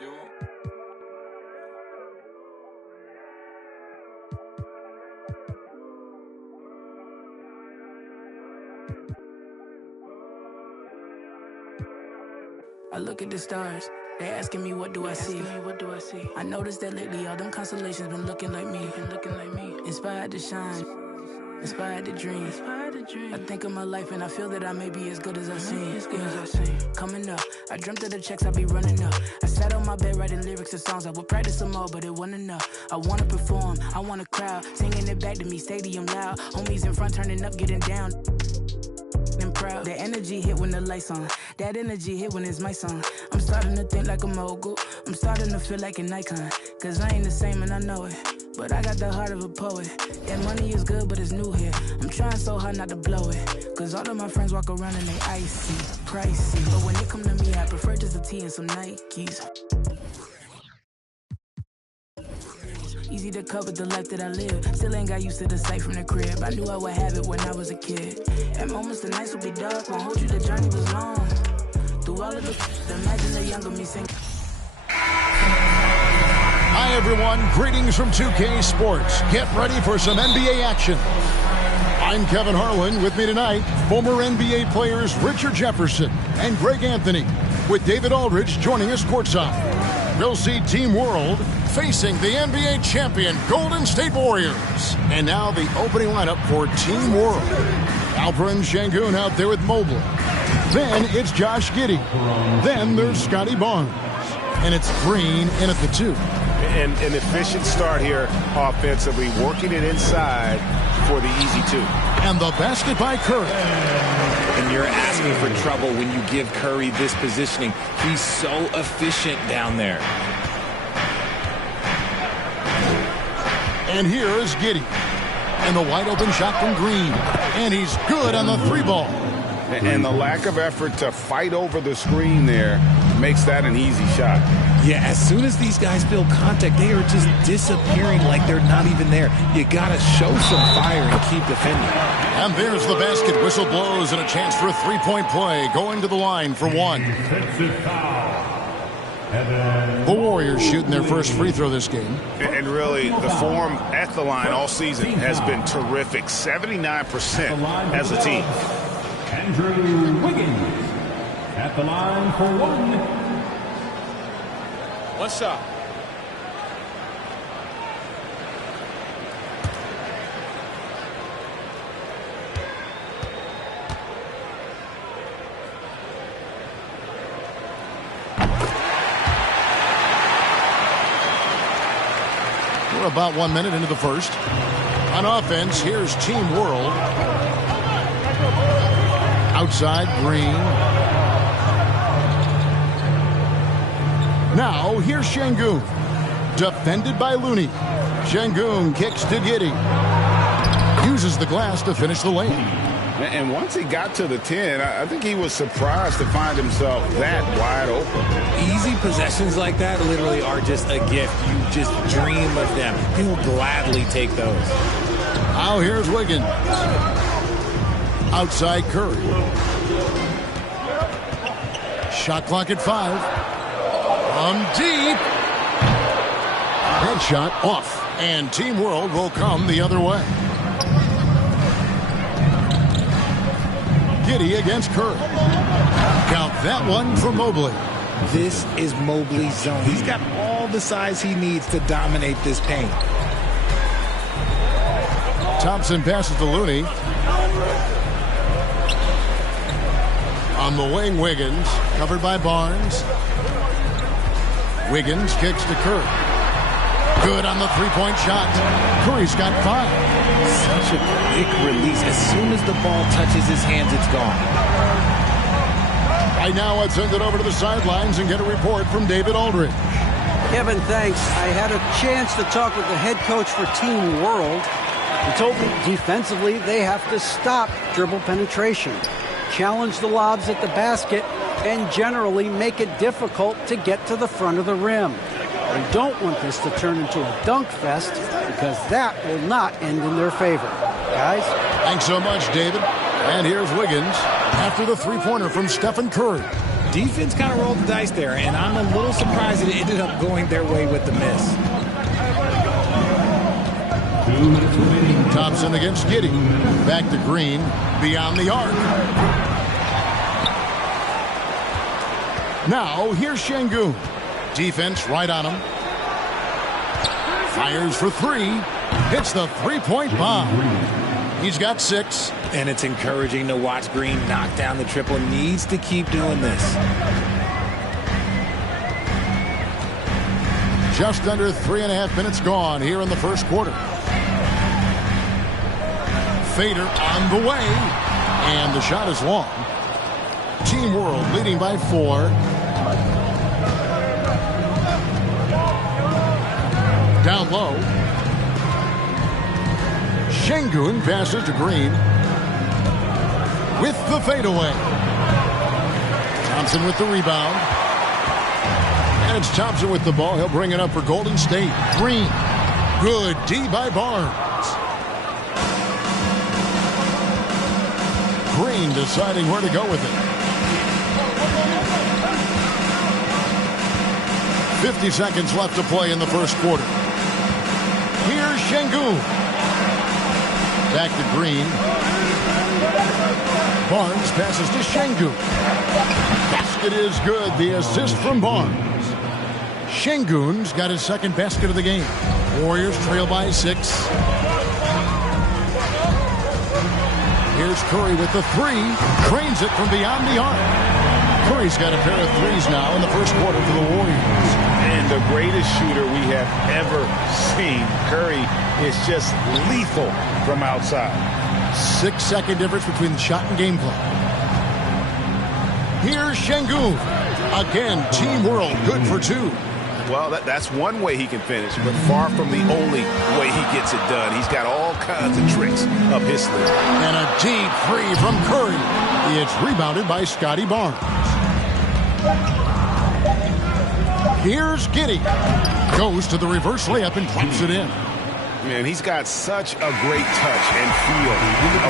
you. I look at the stars, they asking me what do I see? I noticed that lately all them constellations been looking like me. Inspired to shine, inspired to dream. I think of my life and I feel that I may be as good as I seem. Coming up, I dreamt of the checks I be running up. I sat on my bed writing lyrics to songs. I would practice some more, but it wasn't enough. I wanna perform, I want a crowd singing it back to me, stadium loud. Homies in front turning up, getting down. And proud. The energy hit when the lights on. That energy hit when it's my song. I'm starting to think like a mogul. I'm starting to feel like an icon. Cause I ain't the same and I know it. But I got the heart of a poet. That money is good, but it's new here. I'm trying so hard not to blow it. Cause all of my friends walk around and they icy, pricey. But when it come to me, I prefer just a tee and some Nikes. Easy to cover the life that I live. Still ain't got used to the sight from the crib. I knew I would have it when I was a kid. At moments the nights would be dark. Won't hold you, the journey was long. Through all of the imagine the younger me sing. Hi everyone, greetings from 2K Sports. Get ready for some NBA action. I'm Kevin Harlan. With me tonight, former NBA players Richard Jefferson and Greg Anthony, with David Aldridge joining us courtside. We'll see Team World facing the NBA champion Golden State Warriors. And now the opening lineup for Team World. Alperen Sengun out there with Mobley. Then it's Josh Giddey. Then there's Scotty Barnes. And it's Green in at the 2. And an efficient start here offensively, working it inside for the easy 2. And the basket by Curry. And you're asking for trouble when you give Curry this positioning. He's so efficient down there. And here is Giddey. And the wide open shot from Green. And he's good on the 3-ball. And the lack of effort to fight over the screen there makes that an easy shot. Yeah, as soon as these guys feel contact, they are just disappearing like they're not even there. You got to show some fire and keep defending. And there's the basket. Whistle blows and a chance for a three-point play. Going to the line for one. The Warriors shooting their first free throw this game. And really, the form at the line all season has been terrific. 79% as a team. Andrew Wiggins at the line for one. One shot. We're about 1 minute into the first. On offense, here's Team World. Outside, Green. Now, here's Sengun. Defended by Looney. Sengun kicks to Giddey. Uses the glass to finish the lane. And once he got to the 10, I think he was surprised to find himself that wide open. Easy possessions like that literally are just a gift. You just dream of them. He'll gladly take those. Now here's Wiggins. Outside Curry. Shot clock at 5. From deep. Headshot off. And Team World will come the other way. Giddey against Curry. Count that one for Mobley. This is Mobley's zone. He's got all the size he needs to dominate this paint. Thompson passes to Looney. On the wing, Wiggins, covered by Barnes. Wiggins kicks to Curry. Good on the three-point shot. Curry's got 5. Such a quick release. As soon as the ball touches his hands, it's gone. Right now, let's send it over to the sidelines and get a report from David Aldridge. Kevin, thanks. I had a chance to talk with the head coach for Team World. He told me defensively they have to stop dribble penetration, challenge the lobs at the basket, and generally make it difficult to get to the front of the rim. They don't want this to turn into a dunk fest because that will not end in their favor. Guys? Thanks so much, David. And here's Wiggins. after the three-pointer from Stephen Curry. Defense kind of rolled the dice there, and I'm a little surprised it ended up going their way with the miss. 2 minutes remaining. Thompson against Giddey. Back to Green, beyond the arc. Now, here's Şengün. Defense right on him. Fires for three. Hits the three-point bomb. He's got 6. And it's encouraging to watch Green knock down the triple. Needs to keep doing this. Just under 3.5 minutes gone here in the first quarter. Fader on the way. And the shot is long. Team World leading by 4. Down low. Şengün passes to Green. With the fadeaway. Thompson with the rebound. And it's Thompson with the ball. He'll bring it up for Golden State. Green. Good D by Barnes. Green deciding where to go with it. 50 seconds left to play in the first quarter. Here's Şengün. Back to Green. Barnes passes to Şengün. Basket is good. The assist from Barnes. Şengün's got his second basket of the game. Warriors trail by 6. Here's Curry with the 3. Trains it from beyond the arc. Curry's got a pair of 3s now in the first quarter for the Warriors. And the greatest shooter we have ever seen. Curry is just lethal from outside. 6-second difference between the shot and game clock. Here's Şengün. Again, Team World good for 2. Well, that's one way he can finish, but far from the only way he gets it done. He's got all kinds of tricks up his sleeve. And a deep 3 from Curry. It's rebounded by Scotty Barnes. Here's Giddey. Goes to the reverse layup and drops it in. Man, he's got such a great touch and feel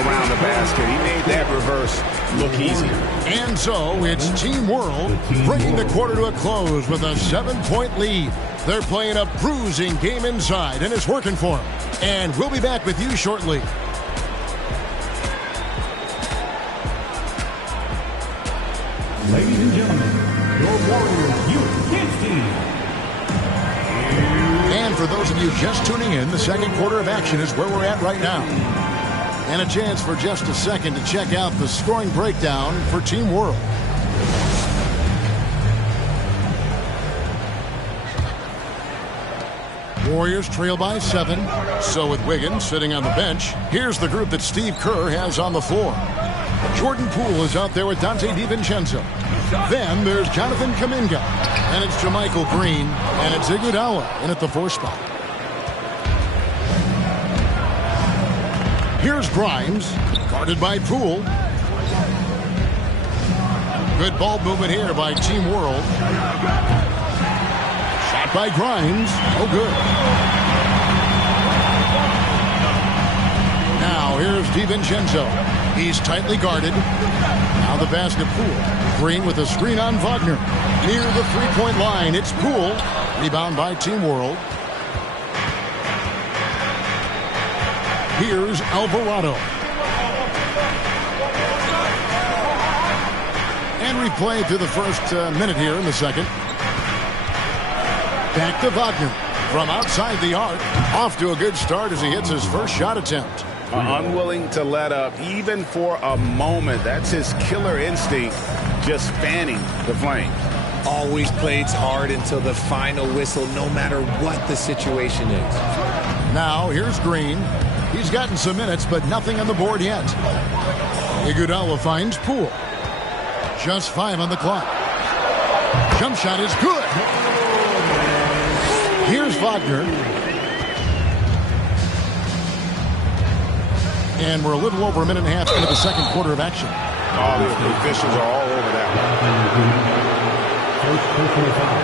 around the basket. He made that reverse look easy. And so it's Team World bringing the quarter to a close with a 7-point lead. They're playing a bruising game inside, and it's working for them. And we'll be back with you shortly. Ladies and gentlemen, your Warriors Youth Kids team. And for those of you just tuning in, the second quarter of action is where we're at right now. And a chance for just a second to check out the scoring breakdown for Team World. Warriors trail by 7. So with Wiggins sitting on the bench, here's the group that Steve Kerr has on the floor. Jordan Poole is out there with Dante DiVincenzo. Then there's Jonathan Kuminga. And it's JaMychal Green. And it's Iguodala in at the 4 spot. Here's Grimes, guarded by Poole. Good ball movement here by Team World. Shot by Grimes. Oh, good. Now here's DiVincenzo. He's tightly guarded. Now the basket Poole. Green with a screen on Wagner. Near the three-point line, it's Poole. Rebound by Team World. Here's Alvarado. And replay through the first minute here in the second. Back to Wagner. From outside the arc. Off to a good start as he hits his first shot attempt. Unwilling to let up even for a moment. That's his killer instinct, just fanning the flames. Always plays hard until the final whistle, no matter what the situation is. Now here's Green. He's gotten some minutes, but nothing on the board yet. Iguodala finds Poole. Just 5 on the clock. Jump shot is good. Here's Wagner. And we're a little over a minute and a half into the second quarter of action. Oh, the officials are all over that First personal foul.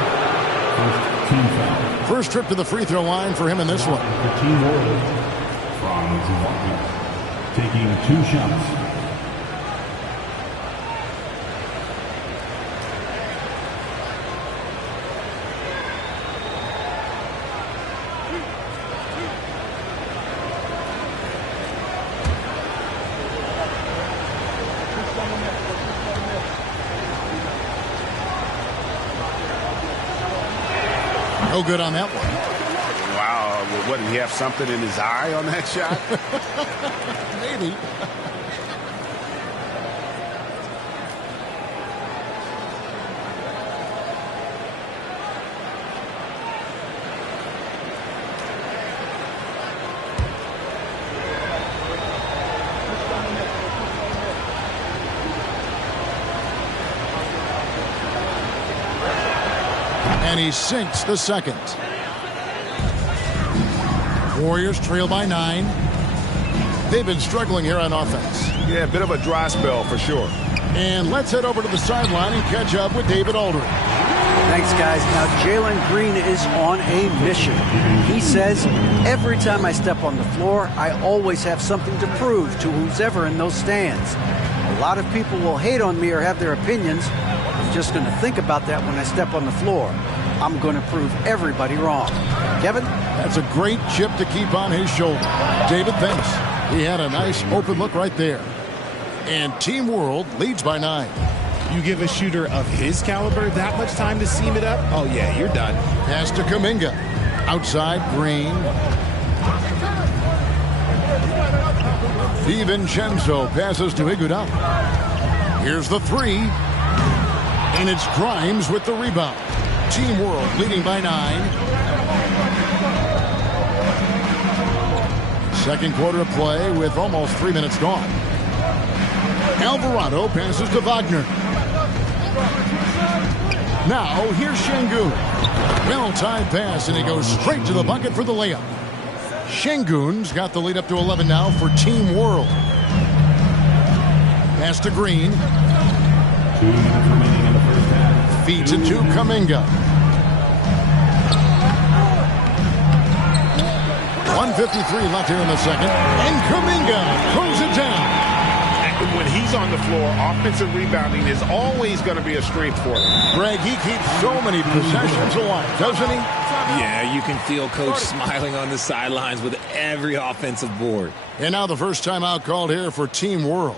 First team foul. First trip to the free throw line for him in this one. For Team World. Franz Wagner taking 2 shots. No good on that one. Wow, what, did he have something in his eye on that shot? Maybe. And he sinks the second. Warriors trail by 9. They've been struggling here on offense. Yeah, a bit of a dry spell for sure. And let's head over to the sideline and catch up with David Aldridge. Thanks, guys. Now, Jalen Green is on a mission. He says, every time I step on the floor, I always have something to prove to who's ever in those stands. A lot of people will hate on me or have their opinions. I'm just going to think about that when I step on the floor. I'm going to prove everybody wrong. Kevin? That's a great chip to keep on his shoulder. David, thanks. He had a nice open look right there. And Team World leads by 9. You give a shooter of his caliber that much time to seam it up? Oh, yeah, you're done. Pass to Kuminga. Outside, Green. DiVincenzo passes to Iguodala. Here's the 3. And it's Grimes with the rebound. Team World leading by 9. Second quarter of play with almost 3 minutes gone. Alvarado passes to Wagner. Now here's Şengün. Well-timed pass, and he goes straight to the bucket for the layup. Şengün's got the lead up to 11 now for Team World. Pass to Green. Feeds it to Kuminga. 1:53 left here in the second. And Kuminga throws it down. When he's on the floor, offensive rebounding is always going to be a strength for him. Greg, he keeps so many possessions alive, doesn't he? Yeah, you can feel Coach smiling on the sidelines with every offensive board. And now the first timeout called here for Team World.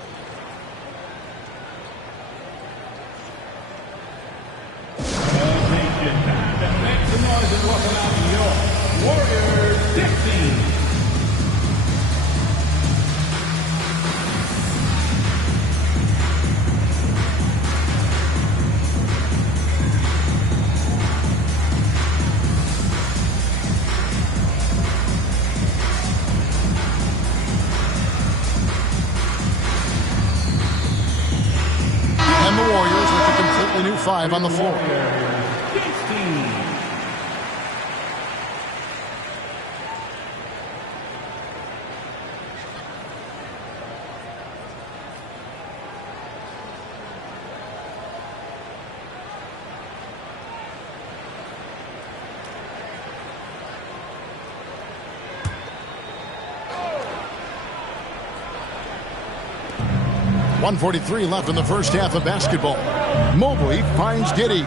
Warriors 15. And the Warriors with a completely new 5 on the floor. 16. .143 left in the first half of basketball. Mobley finds Giddey.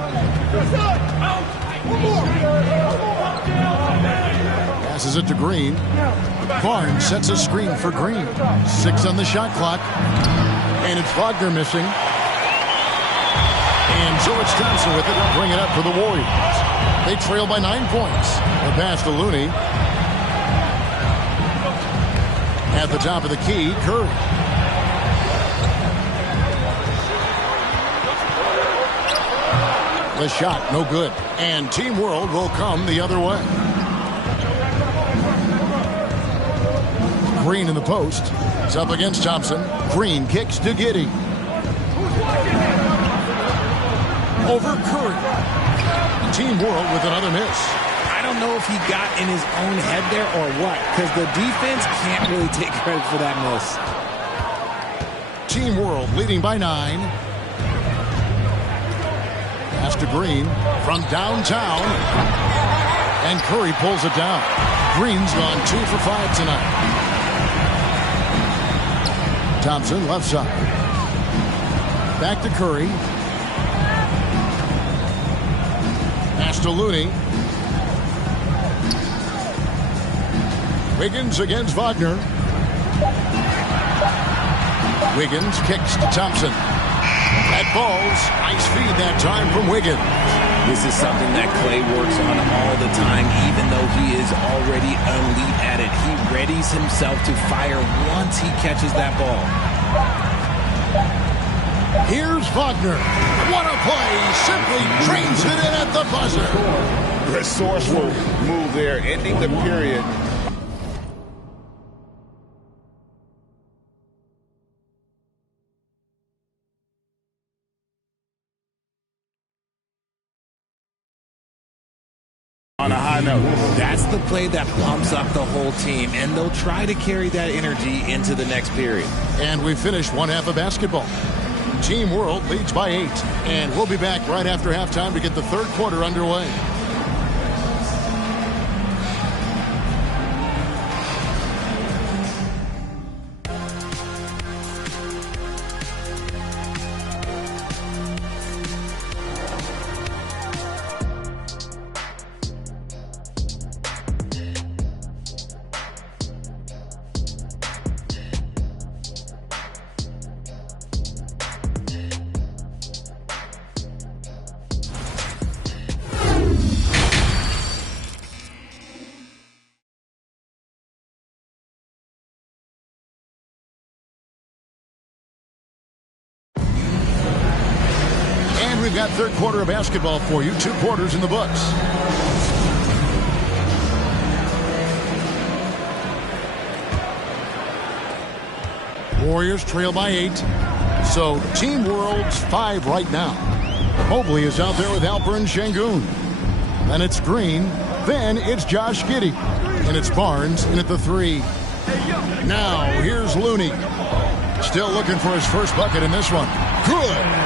Passes it to Green. Barnes sets a screen for Green. 6 on the shot clock. And it's Wagner missing. And George Thompson with it to bring it up for the Warriors. They trail by 9 points. The pass to Looney. At the top of the key, Curry. The shot, no good. And Team World will come the other way. Green in the post. It's up against Thompson. Green kicks to Giddey. Over Curry. Team World with another miss. I don't know if he got in his own head there or what, because the defense can't really take credit for that miss. Team World leading by 9. Pass to Green from downtown. And Curry pulls it down. Green's gone 2 for 5 tonight. Thompson left side. Back to Curry. Pass to Looney. Wiggins against Wagner. Wiggins kicks to Thompson. That ball's nice feed that time from Wiggins. This is something that Klay works on all the time, even though he is already elite at it. He readies himself to fire once he catches that ball. Here's Wagner. What a play. Simply drains it in at the buzzer. Resourceful move there, ending the period. On a high note. That's the play that pumps up the whole team, and they'll try to carry that energy into the next period. And we finished one half of basketball. Team World leads by 8. And we'll be back right after halftime to get the third quarter underway. We've got third quarter of basketball for you. 2 quarters in the books. Warriors trail by 8. So Team World's 5 right now. Mobley is out there with Alperen Sengun. Then it's Green. Then it's Josh Giddey. And it's Barnes in at the 3. Now here's Looney. Still looking for his first bucket in this one. Good.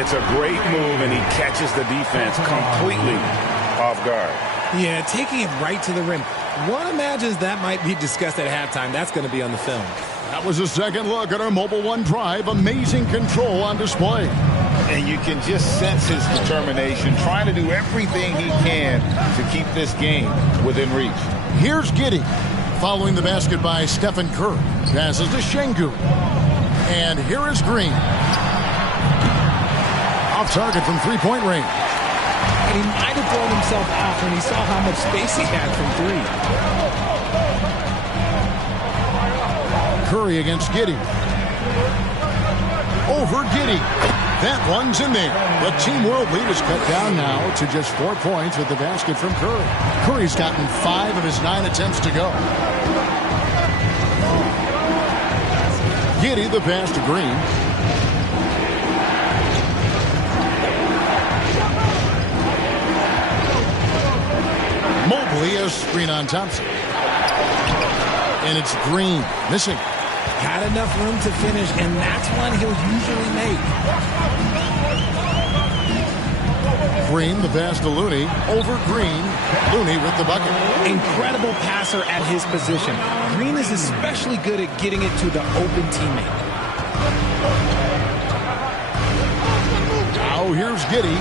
It's a great move, and he catches the defense completely off guard. Yeah, taking it right to the rim. One imagines that might be discussed at halftime. That's going to be on the film. That was a second look at our Mobile One drive. Amazing control on display. And you can just sense his determination, trying to do everything he can to keep this game within reach. Here's Giddey. Following the basket by Stephen Curry. Passes to Sengun. And here is Green. Off target from three-point range. And he might have thrown himself off when he saw how much space he had from 3. Curry against Giddey. Over Giddey. That one's in there. The Team World lead is cut down now to just 4 points with the basket from Curry. Curry's gotten 5 of his 9 attempts to go. Giddey the pass to Green. Mobley a screen on Thompson. And it's Green missing. Had enough room to finish, and that's one he'll usually make. Green the pass to Looney. Over Green. Looney with the bucket. Incredible passer at his position. Green is especially good at getting it to the open teammate. Now here's Giddey.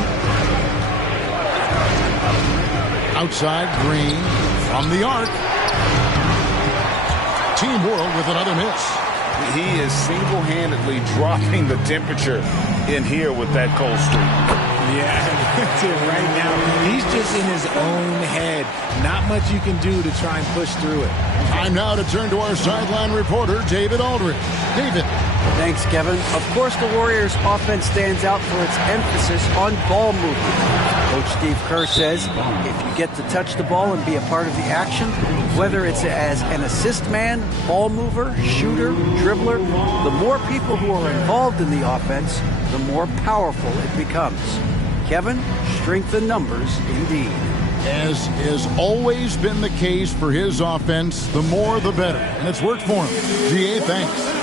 Outside Green from the arc. Team World with another miss. He is single-handedly dropping the temperature in here with that cold streak. Yeah, right now, he's just in his own head. Not much you can do to try and push through it. Time now to turn to our sideline reporter, David Aldridge. David. Thanks, Kevin. Of course, the Warriors' offense stands out for its emphasis on ball movement. Coach Steve Kerr says if you get to touch the ball and be a part of the action, whether it's as an assist man, ball mover, shooter, dribbler, the more people who are involved in the offense, the more powerful it becomes. Kevin, strength in numbers indeed. As has always been the case for his offense, the more the better. And it's worked for him. GA, thanks.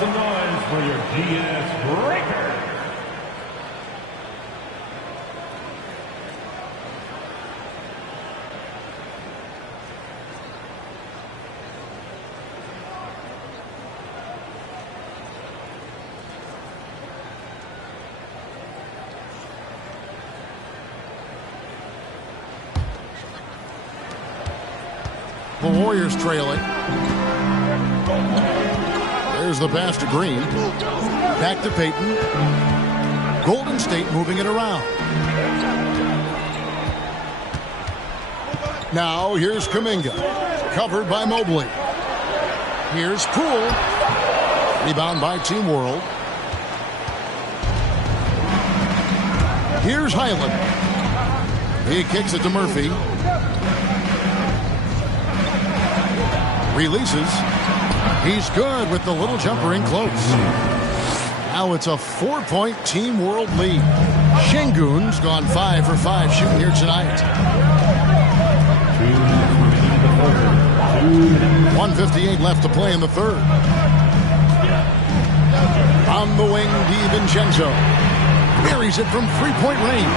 some noise for your GS Breaker. The Warriors trailing. There's the pass to Green. Back to Payton. Golden State moving it around. Now here's Kuminga. Covered by Mobley. Here's Poole. Rebound by Team World. Here's Highland. He kicks it to Murphy. Releases. He's good with the little jumper in close. Now it's a 4-point Team World lead. Şengün's gone 5 for 5 shooting here tonight. 1:58 left to play in the third. On the wing, DiVincenzo. Buries it from three-point range.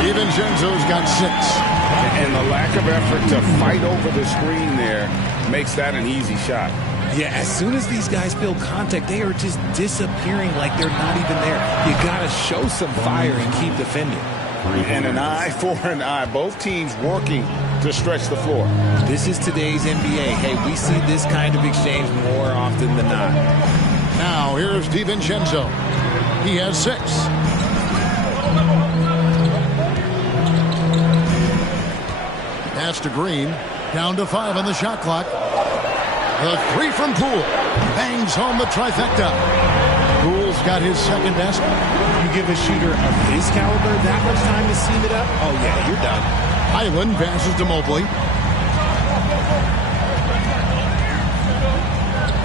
DiVincenzo's got 6. And the lack of effort to fight over the screen there makes that an easy shot. Yeah, as soon as these guys feel contact, they are just disappearing like they're not even there. You got to show some fire and keep defending. And an eye for an eye. Both teams working to stretch the floor. This is today's NBA. Hey, we see this kind of exchange more often than not. Now here's DiVincenzo. He has 6. Pass to Green. Down to 5 on the shot clock. The 3 from Poole. Bangs home the trifecta. Poole's got his second basket. You give a shooter of his caliber that much time to seam it up? Oh, yeah, you're done. Highland passes to Mobley.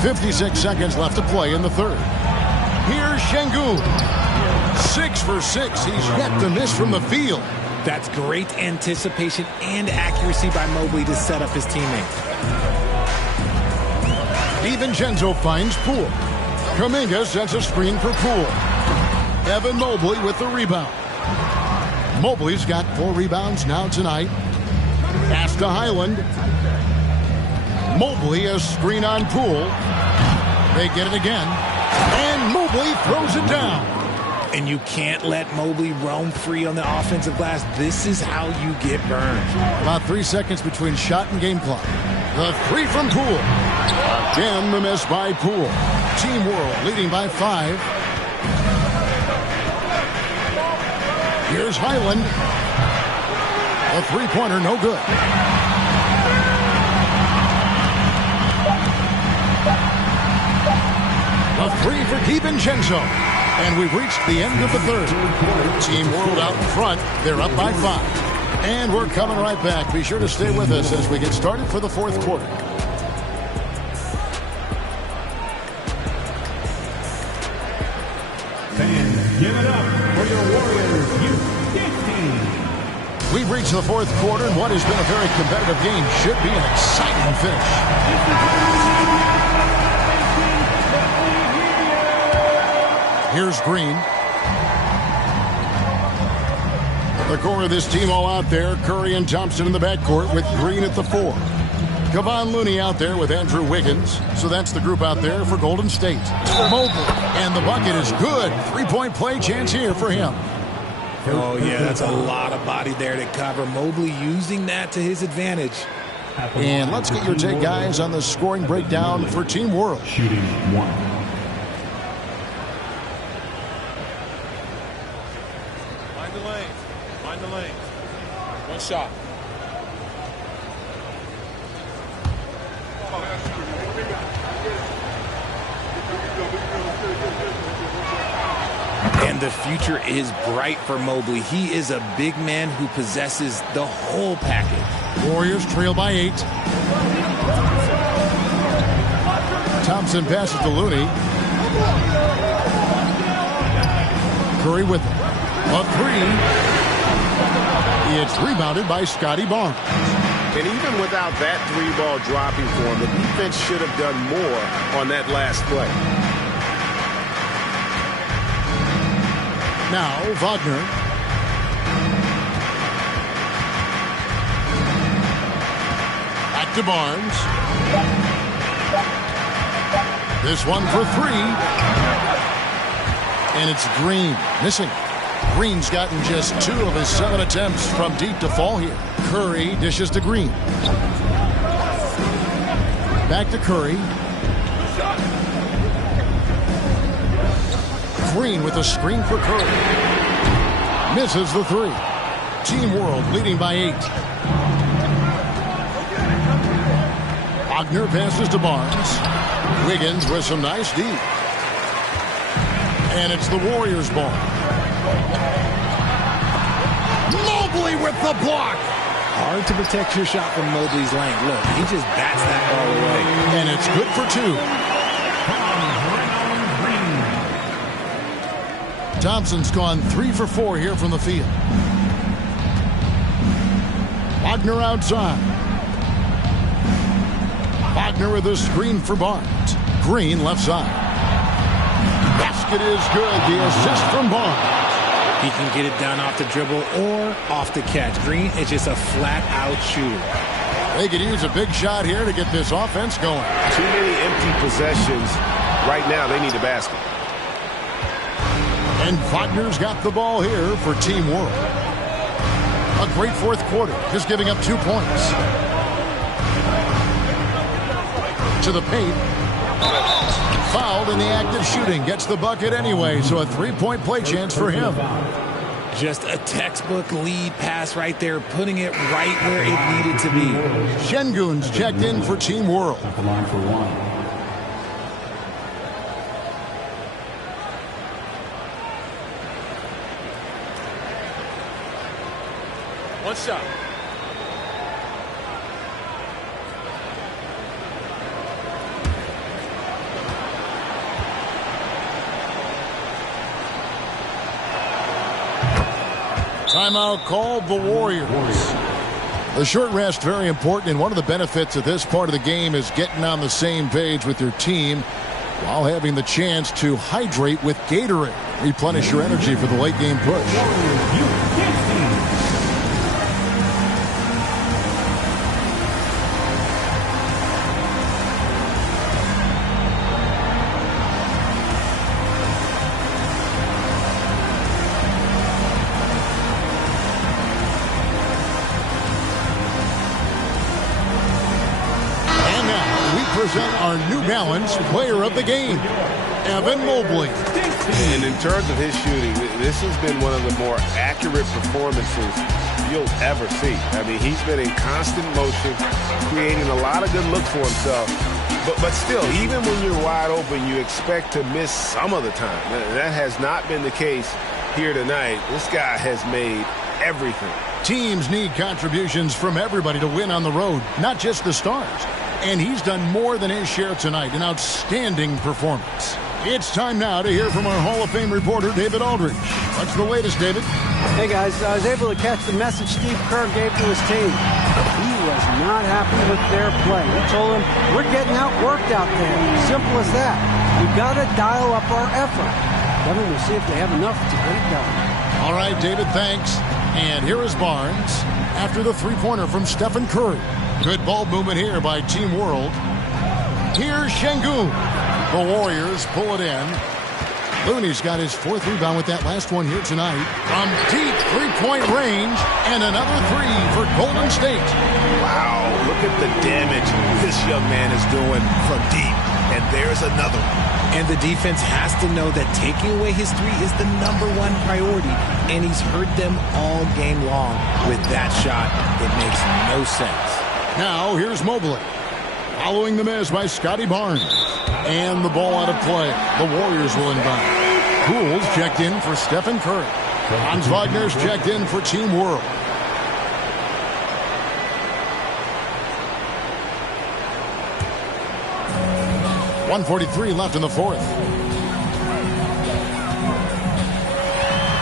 56 seconds left to play in the third. Here's Şengün. 6 for 6. He's yet to miss from the field. That's great anticipation and accuracy by Mobley to set up his teammate. DiVincenzo finds Poole. Kuminga sets a screen for Poole. Evan Mobley with the rebound. Mobley's got 4 rebounds now tonight. Pass to Highland. Mobley a screen on Poole. They get it again. And Mobley throws it down. And you can't let Mobley roam free on the offensive glass. This is how you get burned. About 3 seconds between shot and game clock. The 3 from Poole. Again, the miss by Poole. Team World leading by 5. Here's Highland. A 3-pointer, no good. A 3 for DiVincenzo. And we've reached the end of the third. Team World out in front. They're up by 5. And we're coming right back. Be sure to stay with us as we get started for the fourth quarter. Fans, give it up for your Warriors U15. We've reached the fourth quarter, and what has been a very competitive game should be an exciting finish. Here's Green. The core of this team all out there. Curry and Thompson in the backcourt with Green at the 4. Kevon Looney out there with Andrew Wiggins. So that's the group out there for Golden State. Mobley, and the bucket is good. 3-point play chance here for him. Oh, yeah, that's a lot of body there to cover. Mobley using that to his advantage. And let's get your take, guys, on the scoring breakdown for Team World. Shooting 1. Find the lane. One shot. And the future is bright for Mobley. He is a big man who possesses the whole package. Warriors trail by 8. Thompson passes to Looney. Curry with it. A 3. It's rebounded by Scotty Barnes. And even without that 3-ball dropping for him, the defense should have done more on that last play. Now, Wagner. Back to Barnes. This one for 3. And it's Green missing. Green's gotten just 2 of his 7 attempts from deep to fall here. Curry dishes to Green. Back to Curry. Green with a screen for Curry. Misses the 3. Team World leading by 8. Wagner passes to Barnes. Wiggins with some nice D. And it's the Warriors' ball. Mobley with the block. Hard to protect your shot from Mobley's length. Look, he just bats that ball away. And it's good for 2. Thompson's gone 3 for 4 here from the field. Wagner outside. Wagner with a screen for Barnes. Green left side. Basket is good. The assist from Barnes. He can get it done off the dribble or off the catch. Green is just a flat-out shooter. They could use a big shot here to get this offense going. Too many empty possessions. Right now, they need a basket. And Wagner's got the ball here for Team World. A great fourth quarter, just giving up 2 points. To the paint. Fouled in the act of shooting. Gets the bucket anyway, so a 3-point play chance for him. Just a textbook lead pass right there, putting it right where it needed to be. Şengün's checked in for Team World. At the line for 1. One shot. Timeout called the Warriors. The short rest very important, and one of the benefits of this part of the game is getting on the same page with your team while having the chance to hydrate with Gatorade. Replenish your energy for the late game push. Present our New Balance player of the game, Evan Mobley. And in terms of his shooting, this has been one of the more accurate performances you'll ever see. I mean, he's been in constant motion, creating a lot of good looks for himself. But still, even when you're wide open, you expect to miss some of the time. That has not been the case here tonight. This guy has made everything. Teams need contributions from everybody to win on the road, not just the stars. And he's done more than his share tonight. An outstanding performance. It's time now to hear from our Hall of Fame reporter, David Aldridge. What's the latest, David? Hey, guys. I was able to catch the message Steve Kerr gave to his team. He was not happy with their play. He told them, we're getting outworked out there. Simple as that. We've got to dial up our effort. Kevin, we'll see if they have enough to get it done. All right, David, thanks. And here is Barnes after the three-pointer from Stephen Curry. Good ball movement here by Team World. Here's Şengün. The Warriors pull it in. Looney's got his 4th rebound with that last one here tonight. From deep three-point range, and another 3 for Golden State. Wow, look at the damage this young man is doing from deep. And there's another one. And the defense has to know that taking away his 3 is the #1 priority. And he's hurt them all game long. With that shot, it makes no sense. Now, here's Mobley. Following the miss by Scotty Barnes. And the ball out of play. The Warriors will inbound. Poole's checked in for Stephen Curry. Franz Wagner's checked in for Team World. .143 left in the 4th.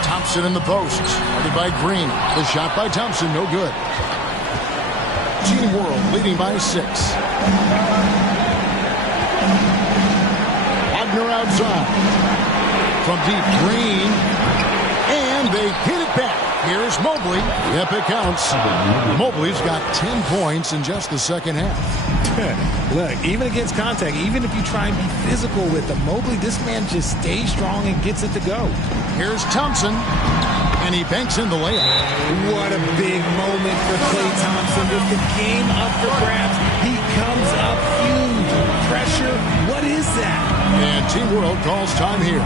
Thompson in the post. Guarded by Green. The shot by Thompson, no good. Team World leading by 6. Wagner outside. From deep, Green. And they get it back. Here's Mobley. Yep, it counts. Mobley's got 10 points in just the second half. Look, even against contact, even if you try and be physical with him, Mobley, this man just stays strong and gets it to go. Here's Thompson. And he banks in the layup. What a big moment for Klay Thompson. With the game up for grabs, he comes up huge. Pressure, what is that? And Team World calls time here.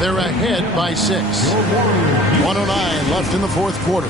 They're ahead by 6. 109 left in the fourth quarter.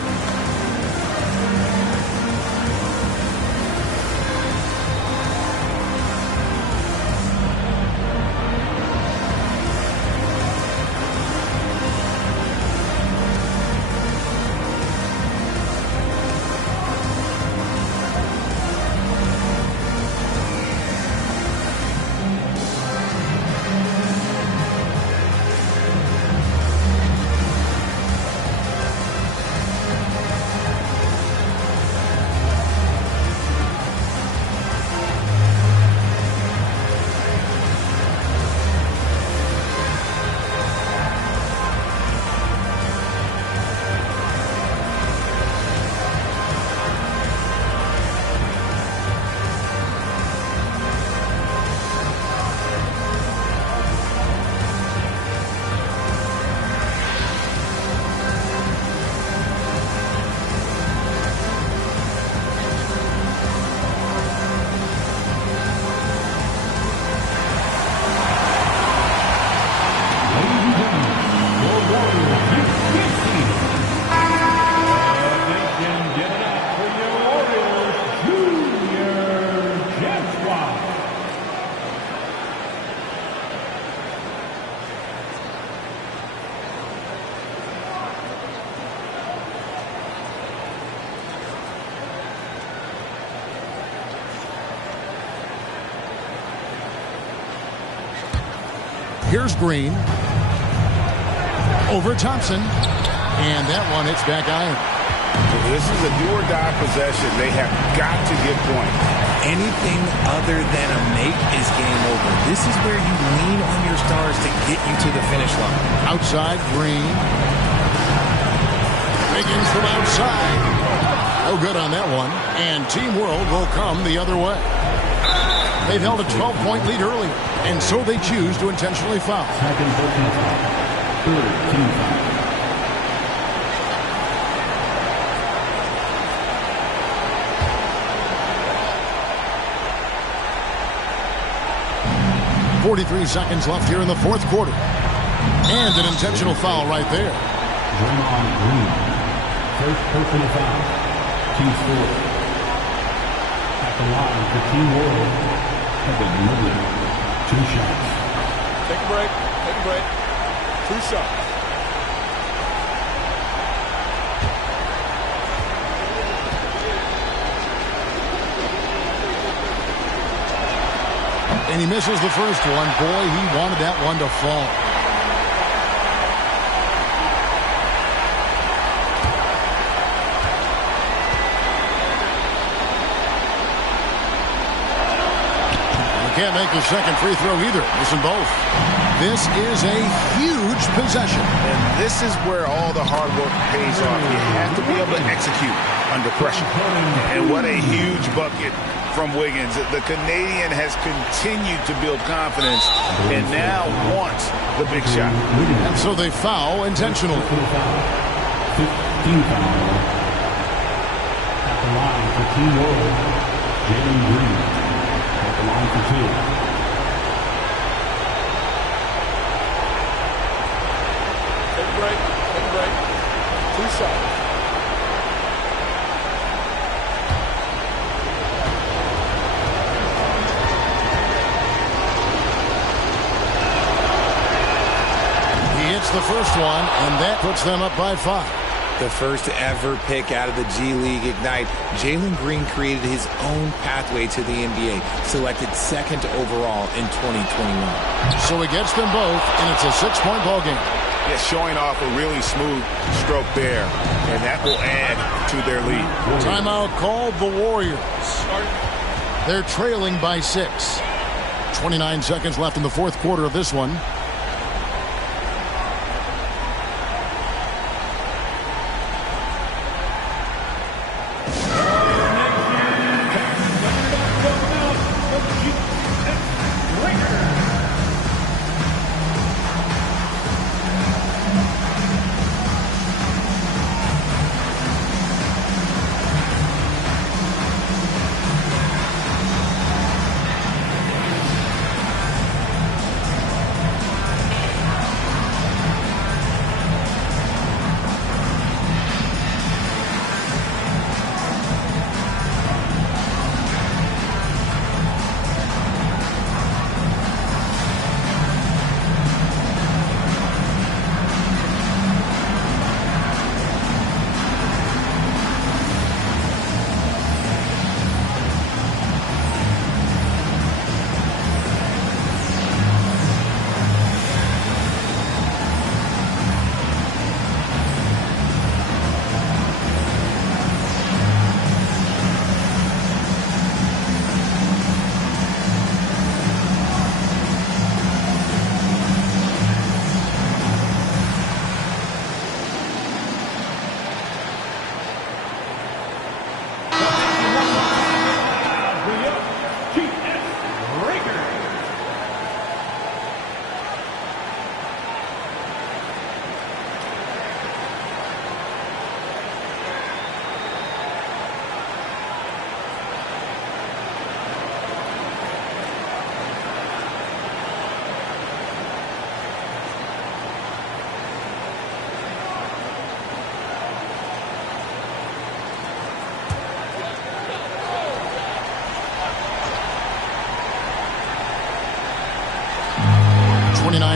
Here's Green. Over Thompson. And that one hits back iron. This is a do-or-die possession. They have got to get points. Anything other than a make is game over. This is where you lean on your stars to get you to the finish line. Outside, Green. Wiggins from outside. No good on that one. And Team World will come the other way. They've held a 12-point lead earlier, and so they choose to intentionally foul. Second personal foul. Third team foul. .43 seconds left here in the fourth quarter. And an intentional foul right there. Draymond Green. First personal foul. Team score. At the line for Team World. Kevin Miller. 2 shots. Take a break. Take a break. 2 shots. And he misses the first one. Boy, he wanted that one to fall. Can't make the second free throw either. Missing both. This is a huge possession. And this is where all the hard work pays off. You have to be able to execute under pressure. And what a huge bucket from Wiggins. The Canadian has continued to build confidence and now wants the big shot. And so they foul intentionally. 15 foul. At the line for Team World, Jalen Green. Line for 2. Take a break. Take a break. 2 shots. He hits the first one, and that puts them up by 5. The first ever pick out of the G League Ignite, Jalen Green created his own pathway to the NBA, selected second overall in 2021. So he gets them both, and it's a 6-point ball game. Yeah, showing off a really smooth stroke there, and that will add to their lead. Timeout called the Warriors. They're trailing by 6. 29 seconds left in the fourth quarter of this one.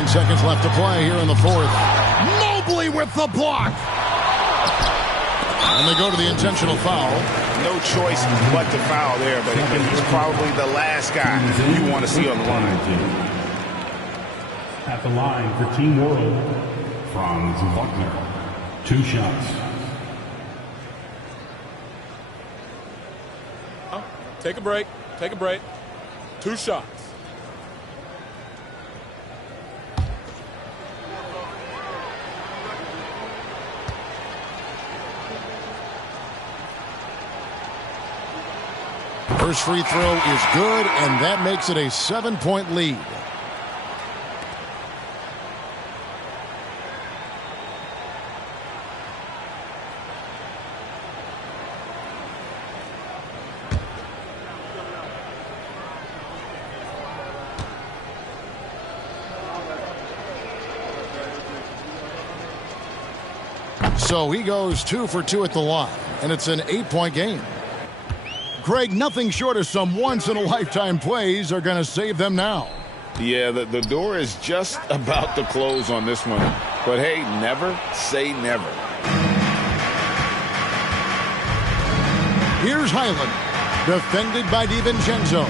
Seconds left to play here in the fourth. Mobley with the block. And they go to the intentional foul. No choice but to foul there, but he's probably the last guy you want to see on the line. At the line for Team World, Franz Wagner. 2 shots. Take a break. Take a break. 2 shots. First free throw is good, and that makes it a 7-point lead. So he goes 2 for 2 at the line, and it's an 8-point game. Greg, nothing short of some once-in-a-lifetime plays are going to save them now. Yeah, the door is just about to close on this one. But, hey, never say never. Here's Highland, defended by DiVincenzo.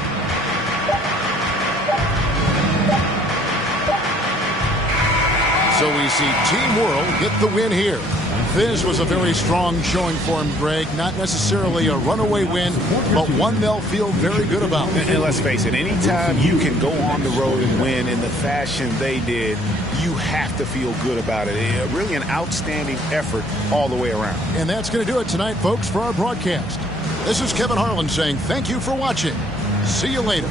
So we see Team World get the win here. This was a very strong showing for him, Greg. Not necessarily a runaway win, but one they'll feel very good about. And let's face it, anytime you can go on the road and win in the fashion they did, you have to feel good about it. Really an outstanding effort all the way around. And that's going to do it tonight, folks, for our broadcast. This is Kevin Harlan saying thank you for watching. See you later.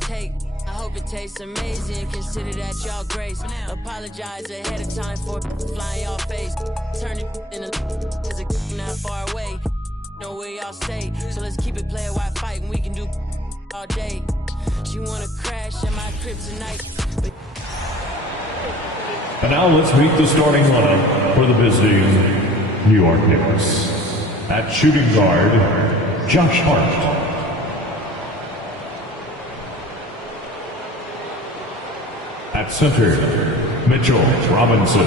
take. I hope it tastes amazing, consider that y'all grace. Apologize ahead of time for flying y'all face. Turn it in a cause it's not far away. Know where y'all stay, so let's keep it player while fighting. We can do all day. She wanna crash at my crib tonight. And now let's meet the starting lineup for the visiting New York Knicks. At shooting guard, Josh Hart. At center, Mitchell Robinson.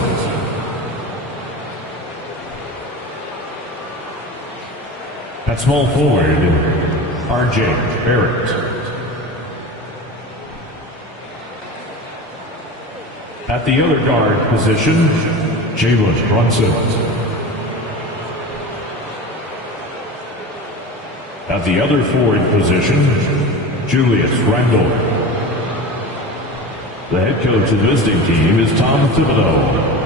At small forward, R.J. Barrett. At the other guard position, Jalen Brunson. At the other forward position, Julius Randle. The head coach of the visiting team is Tom Thibodeau.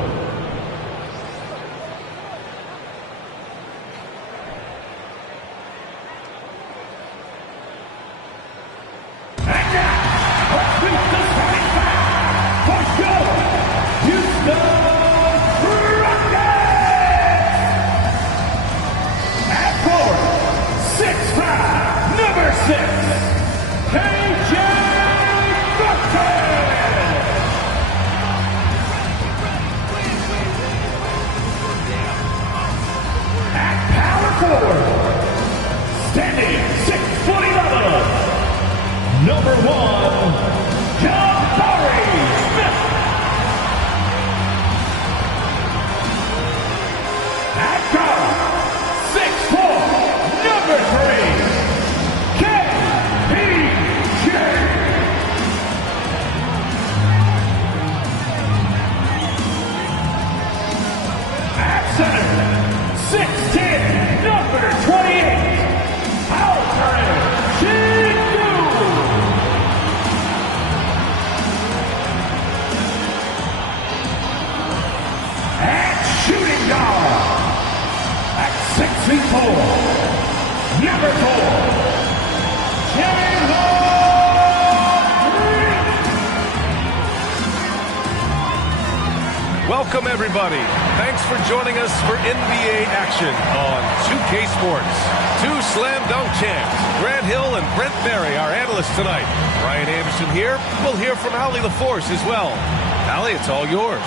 Welcome, everybody. Thanks for joining us for NBA action on 2K Sports. Two slam dunk champs, Grant Hill and Brent Barry, our analysts tonight. Ryan Anderson here. We'll hear from Allie LaForce as well. Allie, it's all yours.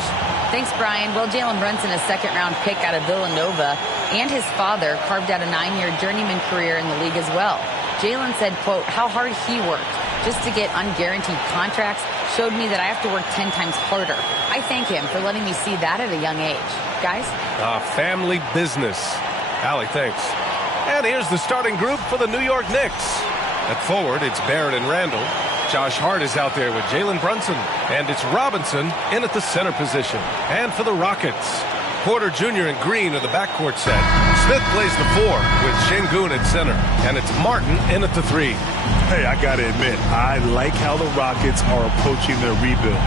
Thanks, Brian. Well, Jalen Brunson, a second-round pick out of Villanova, and his father carved out a 9-year journeyman career in the league as well. Jalen said, quote, how hard he worked just to get unguaranteed contracts showed me that I have to work 10 times harder. I thank him for letting me see that at a young age. Guys? Family business. Allie, thanks. And here's the starting group for the New York Knicks. At forward, it's Barrett and Randle. Josh Hart is out there with Jalen Brunson. And it's Robinson in at the center position. And for the Rockets, Porter Jr. and Green are the backcourt set. Smith plays the 4 with Şengün at center. And it's Martin in at the 3. Hey, I gotta admit, I like how the Rockets are approaching their rebuild.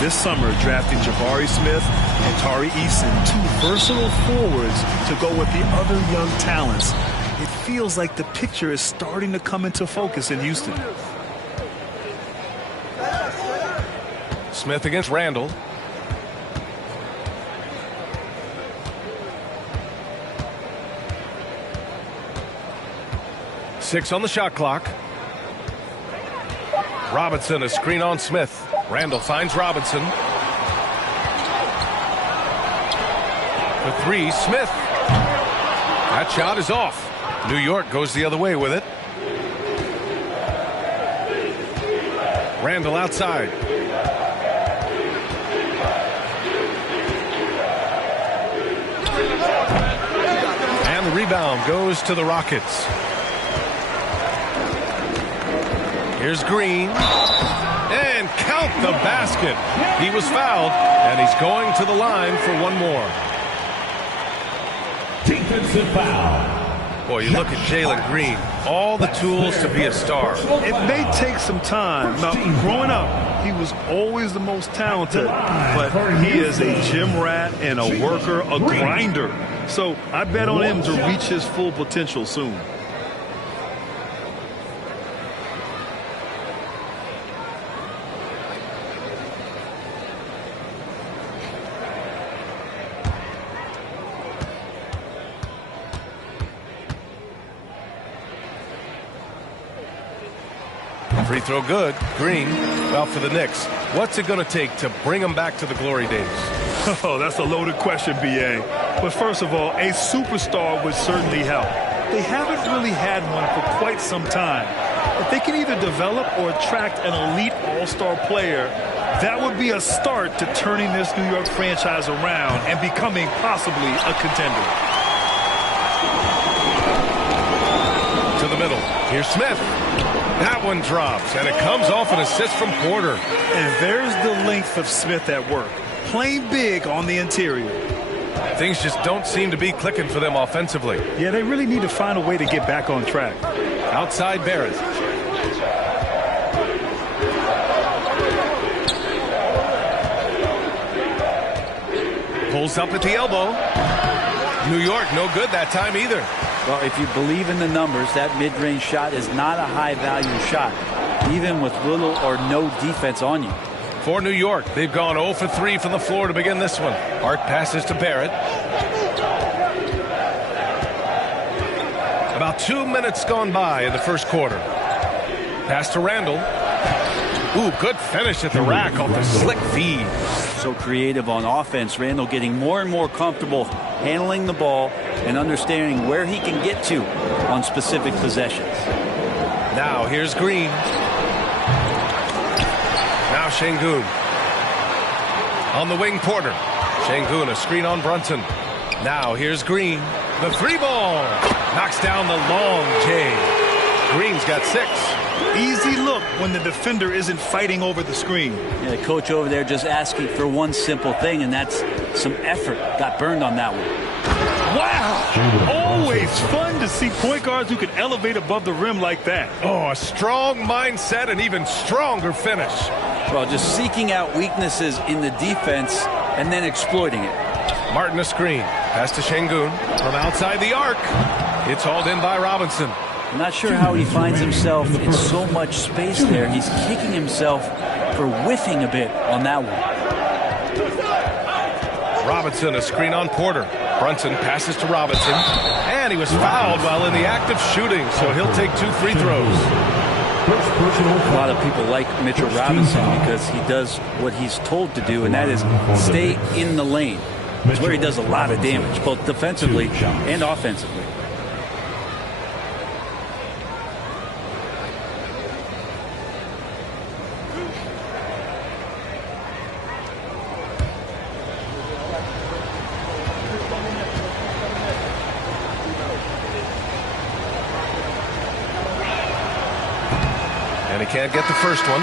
This summer, drafting Jabari Smith and Tari Eason, two versatile forwards to go with the other young talents. It feels like the picture is starting to come into focus in Houston. Smith against Randle. Six on the shot clock. Robinson, a screen on Smith. Randle finds Robinson. For 3, Smith. That shot is off. New York goes the other way with it. Randle outside. And the rebound goes to the Rockets. Here's Green. And count the basket. He was fouled, and he's going to the line for one more. Defensive foul. Boy, you look at Jalen Green. All the tools to be a star. It may take some time. Now, growing up, he was always the most talented. But he is a gym rat and a worker, a grinder. So I bet on him to reach his full potential soon. Free throw good. Green. Well, for the Knicks, what's it going to take to bring them back to the glory days? Oh, that's a loaded question, B.A. But first of all, a superstar would certainly help. They haven't really had one for quite some time. If they can either develop or attract an elite all-star player, that would be a start to turning this New York franchise around and becoming possibly a contender. To the middle. Here's Smith. That one drops, and it comes off an assist from Porter. And there's the length of Smith at work. Playing big on the interior. Things just don't seem to be clicking for them offensively. Yeah, they really need to find a way to get back on track. Outside Barrett. Pulls up at the elbow. New York, no good that time either. Well, if you believe in the numbers, that mid-range shot is not a high-value shot, even with little or no defense on you. For New York, they've gone 0 for 3 from the floor to begin this one. Arc passes to Barrett. About 2 minutes gone by in the first quarter. Pass to Randall. Ooh, good finish at the rack off the slick feed. So creative on offense. Randall getting more and more comfortable handling the ball and understanding where he can get to on specific possessions. Now here's Green. Now Şengün. On the wing, Porter. Şengün, a screen on Brunson. Now here's Green. The three ball. Knocks down the long J. Green's got 6. Easy look when the defender isn't fighting over the screen. Yeah, the coach over there just asking for one simple thing, and that's some effort. Got burned on that one. Wow! Always fun to see point guards who can elevate above the rim like that. Oh, a strong mindset and even stronger finish. Well, just seeking out weaknesses in the defense and then exploiting it. Martin a screen. Pass to Şengün from outside the arc. It's hauled in by Robinson. I'm not sure how he finds himself in so much space there. He's kicking himself for whiffing a bit on that one. Robinson, a screen on Porter. Brunson passes to Robinson. And he was fouled while in the act of shooting, so he'll take 2 free throws. A lot of people like Mitchell Robinson because he does what he's told to do, and that is stay in the lane. It's where he does a lot of damage, both defensively and offensively. And he can't get the first one.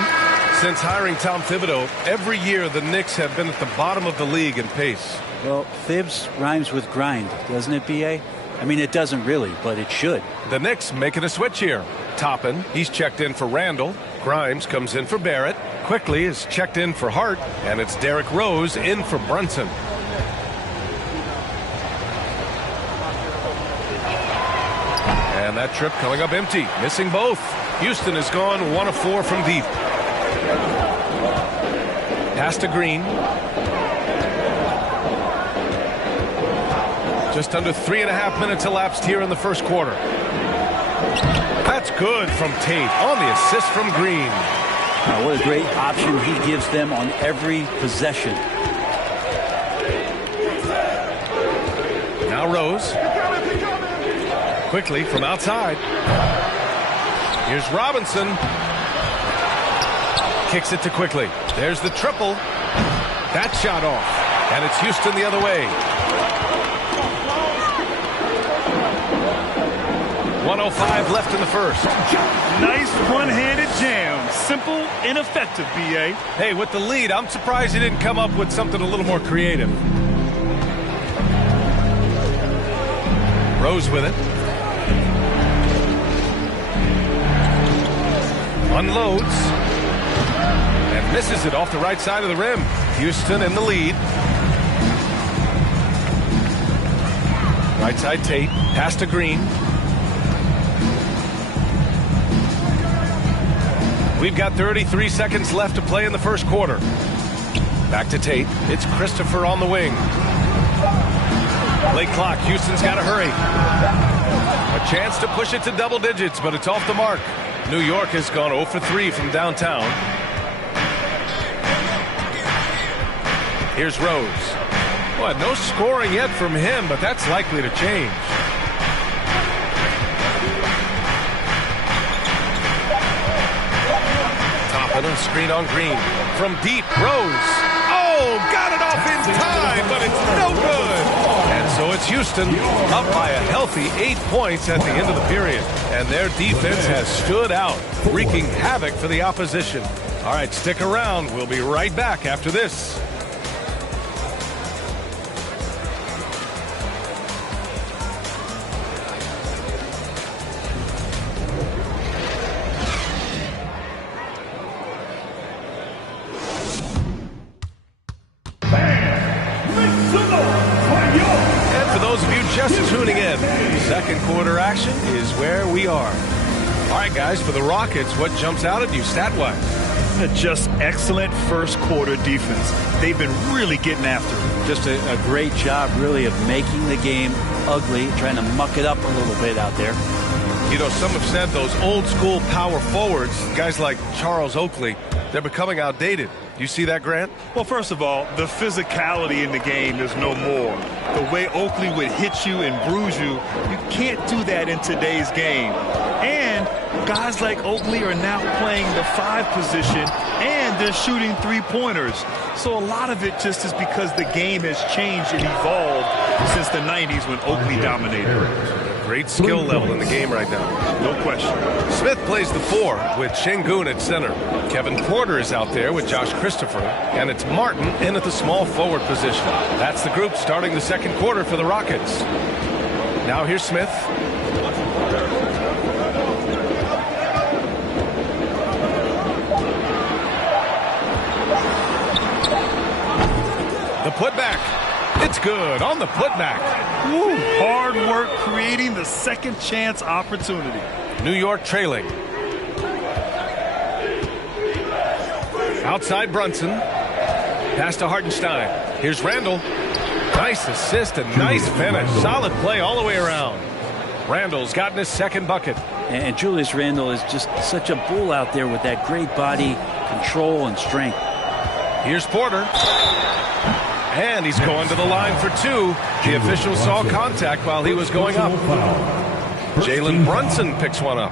Since hiring Tom Thibodeau, every year the Knicks have been at the bottom of the league in pace. Well, Thibs rhymes with grind, doesn't it, B.A.? I mean, it doesn't really, but it should. The Knicks making a switch here. Toppin, he's checked in for Randall. Grimes comes in for Barrett. Quickly is checked in for Hart. And it's Derrick Rose in for Brunson. And that trip coming up empty, missing both. Houston has gone 1 of 4 from deep. Pass to Green. Just under 3.5 minutes elapsed here in the first quarter. That's good from Tate on the assist from Green. What a great option he gives them on every possession. Now Rose. Quickly from outside. Here's Robinson. Kicks it to Quickly. There's the triple. That shot off. And it's Houston the other way. 1:05 left in the first. Nice one-handed jam. Simple and effective, B.A. Hey, with the lead, I'm surprised he didn't come up with something a little more creative. Rose with it. Unloads. And misses it off the right side of the rim. Houston in the lead. Right side Tate. Pass to Green. We've got 33 seconds left to play in the first quarter. Back to Tate. It's Christopher on the wing. Late clock. Houston's got to hurry. A chance to push it to double digits, but it's off the mark. New York has gone 0 for 3 from downtown. Here's Rose. Well, no scoring yet from him, but that's likely to change. Toppin on screen on Green. From deep, Rose. Oh, got it off in time, but it's no good. And so it's Houston up by a healthy 8 points at the end of the period. And their defense has stood out, wreaking havoc for the opposition. All right, stick around. We'll be right back after this. Just tuning in, second quarter action is where we are. All right, guys, for the Rockets, what jumps out at you stat-wise? Just excellent first quarter defense. They've been really getting after it. Just a great job, really, of making the game ugly, trying to muck it up a little bit out there. You know, some have said those old-school power forwards, guys like Charles Oakley, they're becoming outdated. You see that, Grant? Well, first of all, the physicality in the game is no more. The way Oakley would hit you and bruise you, you can't do that in today's game. And guys like Oakley are now playing the 5 position, and they're shooting 3-pointers. So a lot of it just is because the game has changed and evolved since the 90s when Oakley dominated. Great skill level in the game right now. No question. Smith plays the 4 with Şengün at center. Kevin Porter is out there with Josh Christopher. And it's Martin in at the small forward position. That's the group starting the second quarter for the Rockets. Now here's Smith. The putback. It's good on the putback. Woo, hard work creating the second chance opportunity. New York trailing. Outside Brunson. Pass to Hartenstein. Here's Randall. Nice assist and nice finish. Solid play all the way around. Randall's gotten his second bucket. And Julius Randle is just such a bull out there with that great body control and strength. Here's Porter. And he's going to the line for 2. The official saw contact while he was going up. Jalen Brunson picks one up.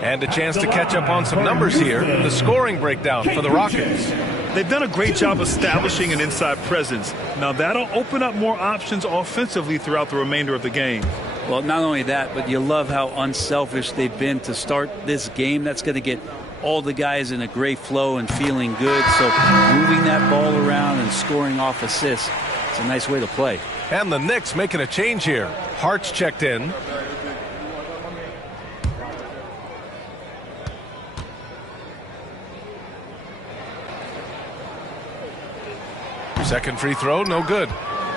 And a chance to catch up on some numbers here. The scoring breakdown for the Rockets. They've done a great job establishing an inside presence. Now that'll open up more options offensively throughout the remainder of the game. Well, not only that, but you love how unselfish they've been to start this game. That's going to get all the guys in a great flow and feeling good. So moving that ball around and scoring off assists, it's a nice way to play. And the Knicks making a change here. Hart's checked in. Second free throw, no good.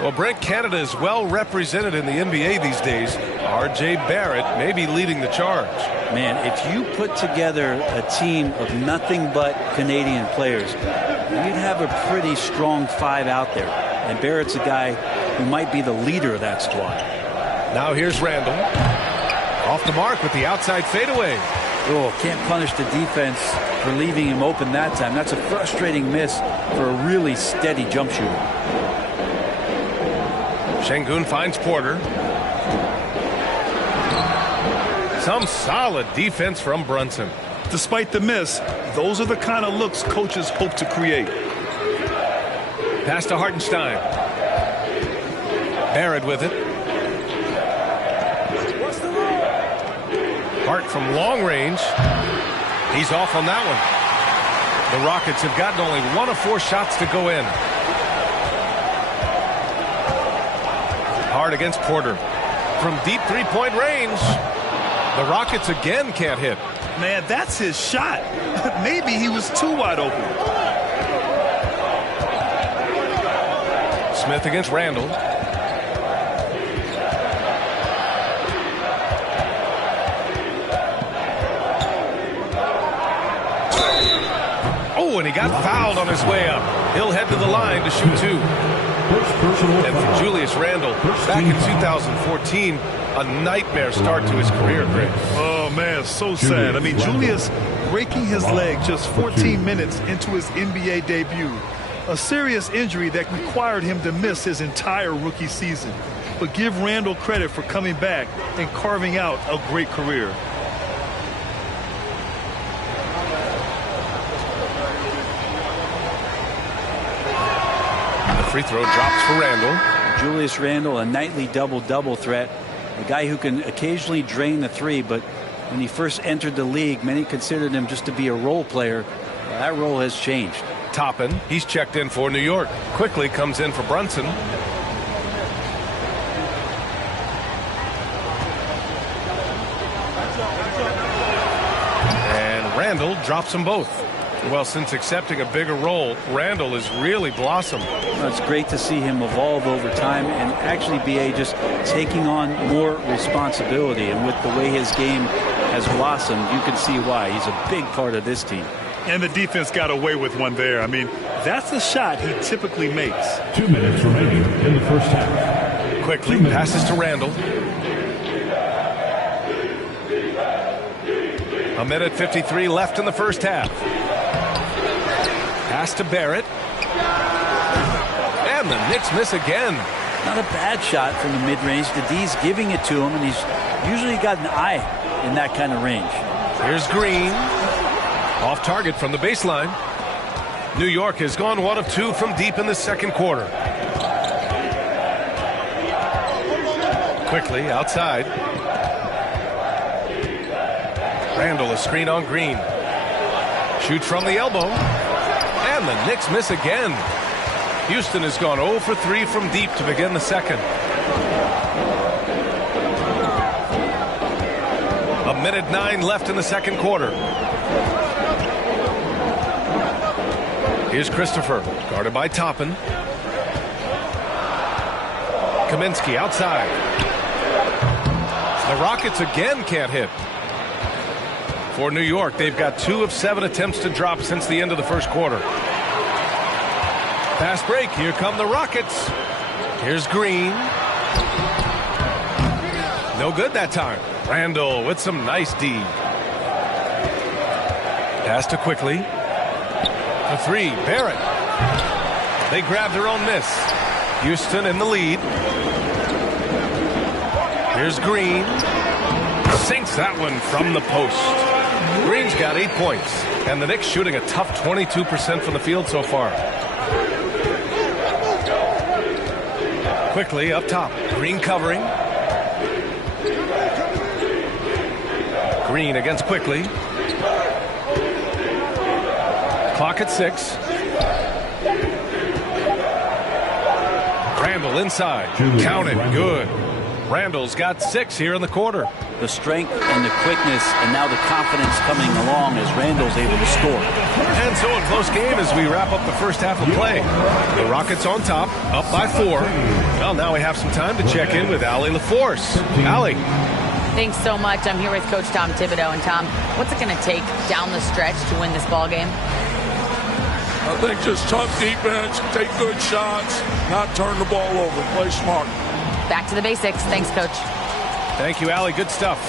Well, Brent, Canada is well represented in the NBA these days. R.J. Barrett may be leading the charge. Man, if you put together a team of nothing but Canadian players, you'd have a pretty strong 5 out there. And Barrett's a guy who might be the leader of that squad. Now here's Randall. Off the mark with the outside fadeaway. Oh, can't punish the defense for leaving him open that time. That's a frustrating miss for a really steady jump shooter. Şengün finds Porter. Some solid defense from Brunson. Despite the miss, those are the kind of looks coaches hope to create. Pass to Hartenstein. Barrett with it. Hart from long range. He's off on that one. The Rockets have gotten only 1 of 4 shots to go in. Hart against Porter. From deep 3-point range. The Rockets again can't hit. Man, that's his shot. Maybe he was too wide open. Smith against Randall. Oh, and he got fouled on his way up. He'll head to the line to shoot 2. And for Julius Randle, back in 2014, A nightmare start to his career, Greg. Oh, man, so sad. I mean, Julius breaking his leg just 14 minutes into his NBA debut. A serious injury that required him to miss his entire rookie season. But give Randle credit for coming back and carving out a great career. The free throw drops for Randle. Julius Randle, a nightly double-double threat. A guy who can occasionally drain the three, but when he first entered the league, many considered him just to be a role player. Well, that role has changed. Toppin, he's checked in for New York. Quickly comes in for Brunson. And Randle drops them both. Well, since accepting a bigger role, Randle has really blossomed. Well, it's great to see him evolve over time and actually B.A. just taking on more responsibility. And with the way his game has blossomed, you can see why. He's a big part of this team. And the defense got away with one there. I mean, that's the shot he typically makes. 2 minutes remaining in the first half. Quickly passes to Randle. A minute 53 left in the first half. Pass to Barrett. And the Knicks miss again. Not a bad shot from the mid-range. The D's giving it to him, and he's usually got an eye in that kind of range. Here's Green. Off target from the baseline. New York has gone 1 of 2 from deep in the second quarter. Quickly outside. Randle, a screen on Green. Shoots from the elbow. And the Knicks miss again. Houston has gone 0 for 3 from deep to begin the second. A minute 9 left in the second quarter. Here's Christopher, guarded by Toppin. Kaminsky outside. The Rockets again can't hit. For New York, they've got 2 of 7 attempts to drop since the end of the first quarter. Fast break. Here come the Rockets. Here's Green. No good that time. Randle with some nice D. Pass to Quickly. The 3. Barrett. They grab their own miss. Houston in the lead. Here's Green. Sinks that one from the post. Green's got 8 points, and the Knicks shooting a tough 22% from the field so far. Quickly up top. Green covering. Green against Quickly. Clock at 6. Randle inside. Count it. Good. Randle's got 6 here in the quarter. The strength and the quickness and now the confidence coming along as Randle's able to score. And so a close game as we wrap up the first half of play. The Rockets on top, up by 4. Well, now we have some time to check in with Allie LaForce. Allie. Thanks so much. I'm here with Coach Tom Thibodeau. And Tom, what's it going to take down the stretch to win this ball game? I think just tough defense, take good shots, not turn the ball over, play smart. Back to the basics. Thanks, Coach. Thank you, Allie. Good stuff.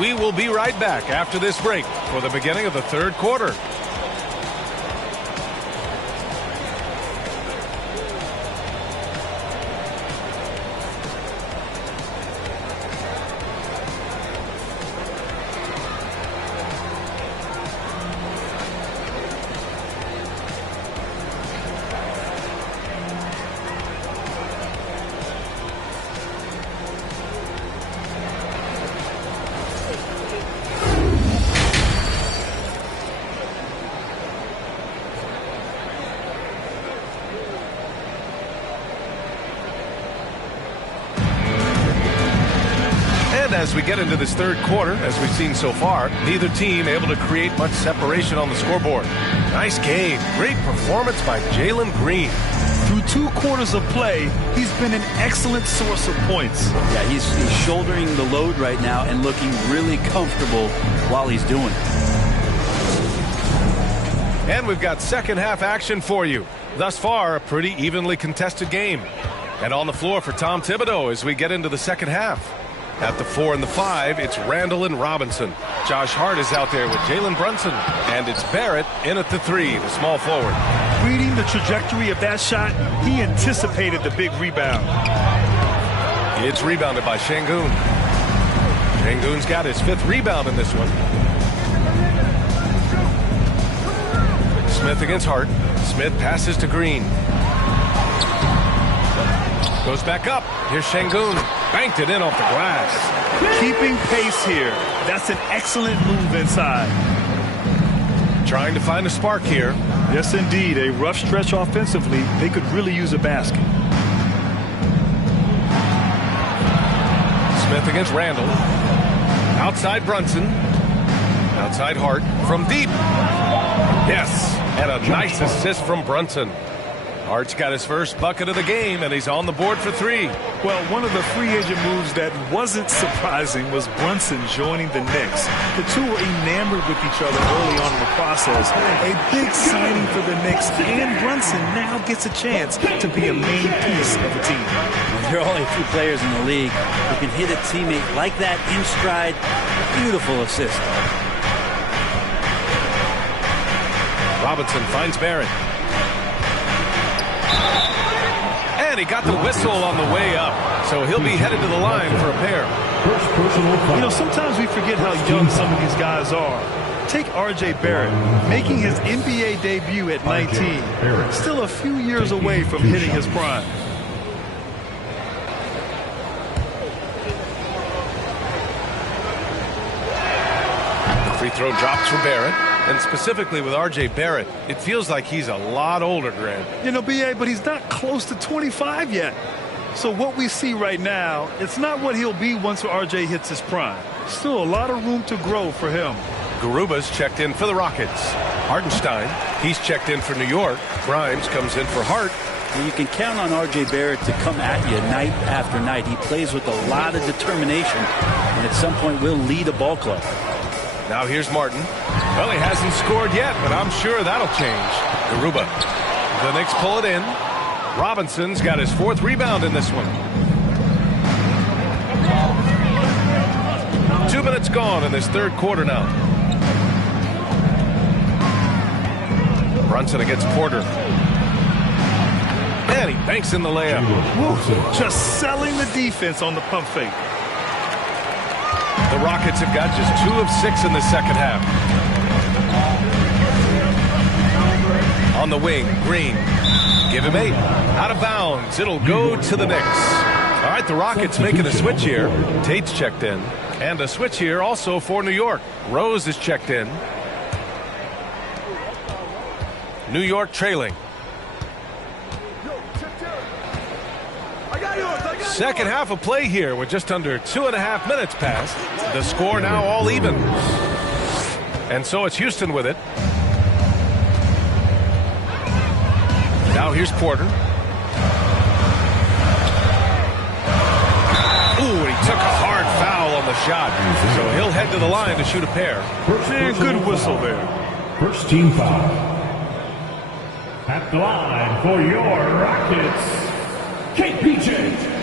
We will be right back after this break for the beginning of the third quarter. As we get into this third quarter, as we've seen so far, neither team able to create much separation on the scoreboard. Nice game. Great performance by Jalen Green. Through 2 quarters of play, he's been an excellent source of points. Yeah, he's shouldering the load right now and looking really comfortable while he's doing it. And we've got second half action for you. Thus far, a pretty evenly contested game. And on the floor for Tom Thibodeau as we get into the second half. At the 4 and the 5, it's Randall and Robinson. Josh Hart is out there with Jalen Brunson. And it's Barrett in at the 3, the small forward. Reading the trajectory of that shot, he anticipated the big rebound. It's rebounded by Şengün. Şengün's got his 5th rebound in this one. Smith against Hart. Smith passes to Green. Goes back up. Here's Şengün. Banked it in off the glass. Keeping pace here. That's an excellent move inside. Trying to find a spark here. Yes, indeed. A rough stretch offensively. They could really use a basket. Smith against Randall. Outside Brunson. Outside Hart. From deep. Yes. And a nice assist from Brunson. Hart's got his first bucket of the game, and he's on the board for 3. Well, one of the free agent moves that wasn't surprising was Brunson joining the Knicks. The two were enamored with each other early on in the process. A big signing for the Knicks, and Brunson now gets a chance to be a main piece of the team. There are only 2 players in the league who can hit a teammate like that in stride. Beautiful assist. Robinson finds Barrett. And he got the whistle on the way up. So he'll be headed to the line for a pair. You know, sometimes we forget how young some of these guys are. Take R.J. Barrett, making his NBA debut at 19. Still a few years away from hitting his prime. The free throw drops for Barrett. And specifically with R.J. Barrett, it feels like he's a lot older, Grant. You know, B.A., but he's not close to 25 yet. So what we see right now, it's not what he'll be once R.J. hits his prime. Still a lot of room to grow for him. Garuba's checked in for the Rockets. Hartenstein, he's checked in for New York. Grimes comes in for Hart. Well, you can count on R.J. Barrett to come at you night after night. He plays with a lot of determination, and at some point will lead a ball club. Now here's Martin. Well, he hasn't scored yet, but I'm sure that'll change. Garuba. The Knicks pull it in. Robinson's got his 4th rebound in this one. 2 minutes gone in this 3rd quarter now. Brunson against Porter. And he banks in the layup. Woo. Just selling the defense on the pump fake. The Rockets have got just 2 of 6 in the second half. On the wing, Green. Give him 8. Out of bounds. It'll go to the Knicks. All right, the Rockets making a switch here. Tate's checked in. And a switch here also for New York. Rose is checked in. New York trailing. Second half of play here with just under 2.5 minutes passed. The score now all even. And so it's Houston with it. Now here's Porter. Ooh, he took a hard foul on the shot. So he'll head to the line to shoot a pair. And good whistle there. First team foul. At the line for your Rockets, KPJ.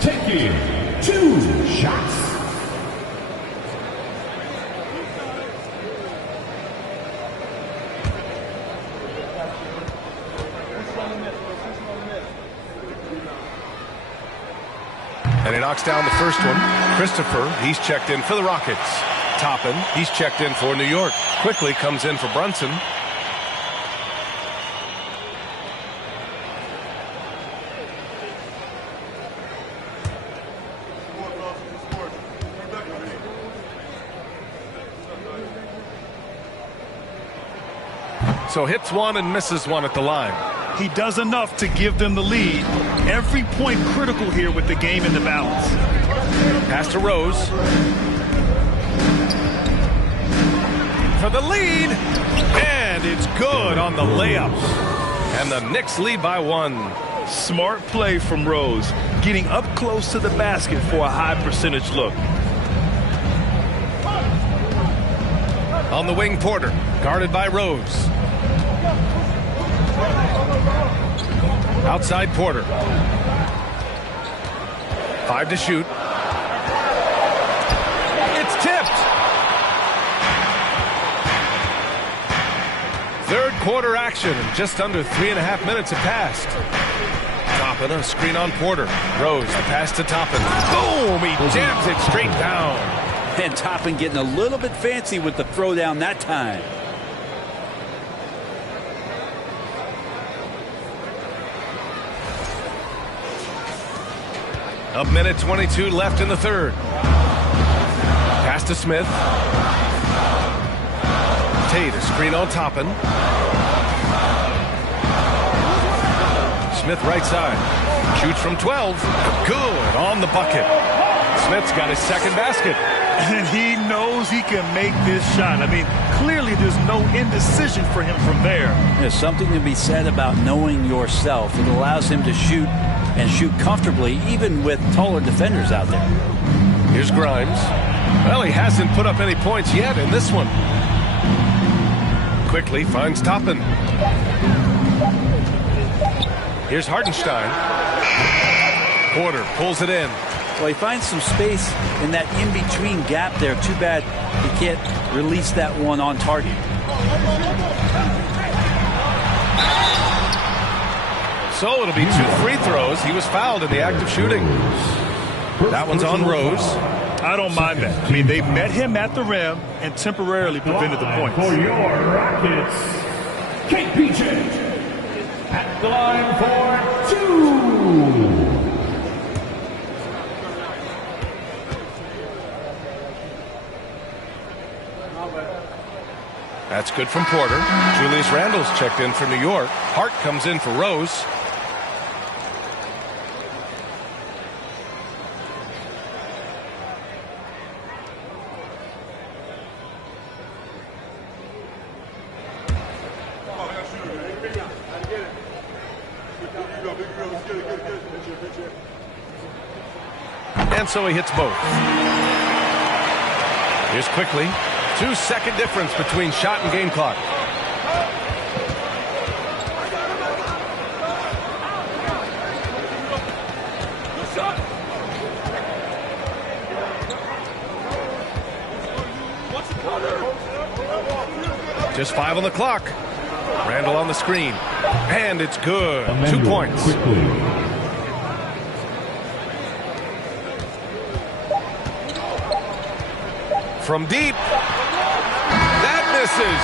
Taking 2 shots. And he knocks down the first one. Christopher, he's checked in for the Rockets. Toppin, he's checked in for New York. Quickly comes in for Brunson. So hits one and misses one at the line. He does enough to give them the lead. Every point critical here with the game in the balance. Pass to Rose. For the lead. And it's good on the layup. And the Knicks lead by 1. Smart play from Rose. Getting up close to the basket for a high percentage look. On the wing, Porter. Guarded by Rose. Outside Porter. 5 to shoot. tipped. Third quarter action, and just under 3.5 minutes have passed. Toppin, a screen on Porter. Rose, the pass to Toppin. Boom! He jams it straight down. And Toppin getting a little bit fancy with the throwdown that time. A minute 22 left in the third. Pass to Smith. Tate, a screen on Toppin. Smith right side. Shoots from 12. Good on the bucket. Smith's got his second basket. And he knows he can make this shot. I mean, clearly there's no indecision for him from there. There's something to be said about knowing yourself. It allows him to shoot and shoot comfortably, even with taller defenders out there. Here's Grimes. Well, he hasn't put up any points yet in this one. Quickly finds Toppin. Here's Hartenstein. Porter pulls it in. Well, he finds some space in that in-between gap there. Too bad he can't release that one on target. So it'll be 2 free throws. He was fouled in the act of shooting. That one's on Rose. I don't mind that. I mean, they met him at the rim and temporarily prevented the points. For your Rockets, KPJ at the line for 2. That's good from Porter. Julius Randle's checked in for New York. Hart comes in for Rose. And so he hits both. Here's Quickly. 2-second difference between shot and game clock. Just 5 on the clock. Randle on the screen. And it's good. 2 points. From deep. That misses.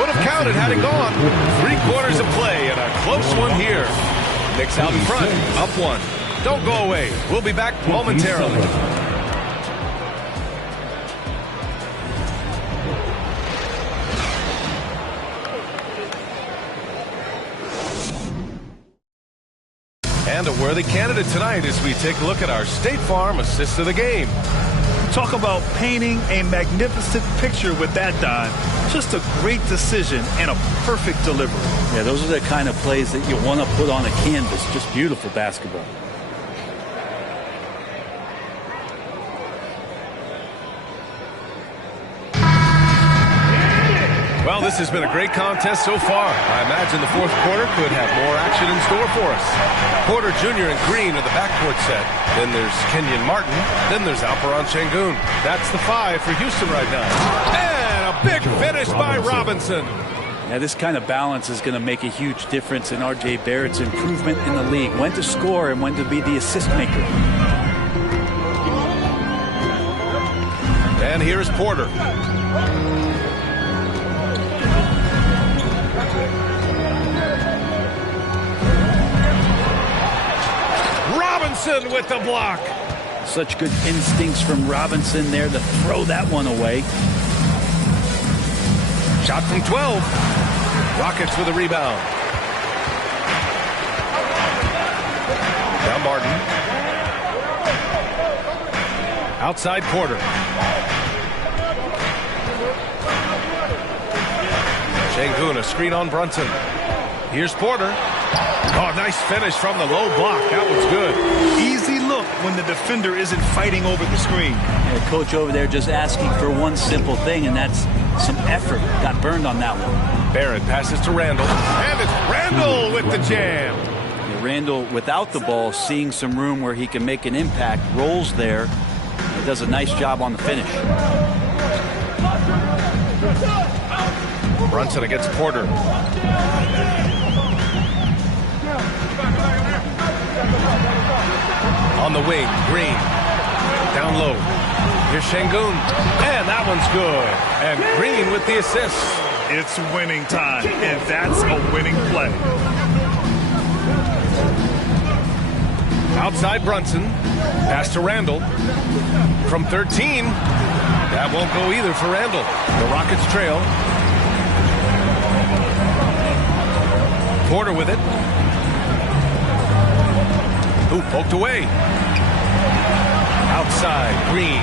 Would have counted had it gone. 3 quarters of play and a close one here. Knicks out in front. Up 1. Don't go away. We'll be back momentarily. And a worthy candidate tonight as we take a look at our State Farm assist of the game. Talk about painting a magnificent picture with that dime. Just a great decision and a perfect delivery. Yeah, those are the kind of plays that you want to put on a canvas. Just beautiful basketball. Well, this has been a great contest so far. I imagine the fourth quarter could have more action in store for us. Porter Jr. and Green are the backcourt set. Then there's Kenyon Martin. Then there's Alperen Sengun. That's the 5 for Houston right now. And a big finish by Robinson. Yeah, this kind of balance is going to make a huge difference in R.J. Barrett's improvement in the league. When to score and when to be the assist maker. And here's Porter. Robinson with the block. Such good instincts from Robinson there to throw that one away. Shot from 12. Rockets with a rebound. Now Martin. Outside Porter. Sengun, a screen on Brunson. Here's Porter. Oh, nice finish from the low block. That was good. Easy look when the defender isn't fighting over the screen. The coach over there just asking for one simple thing, and that's some effort. Got burned on that one. Barrett passes to Randle. And it's Randle with the jam. Yeah, Randle, without the ball, seeing some room where he can make an impact. Rolls there. does a nice job on the finish. Brunson against Porter. On the wing, Green. Down low. Here's Şengün. And that one's good. And Green with the assist. It's winning time, and that's a winning play. Outside Brunson. Pass to Randall. From 13. That won't go either for Randall. The Rockets trail. Porter with it. Ooh, poked away. Outside, Green.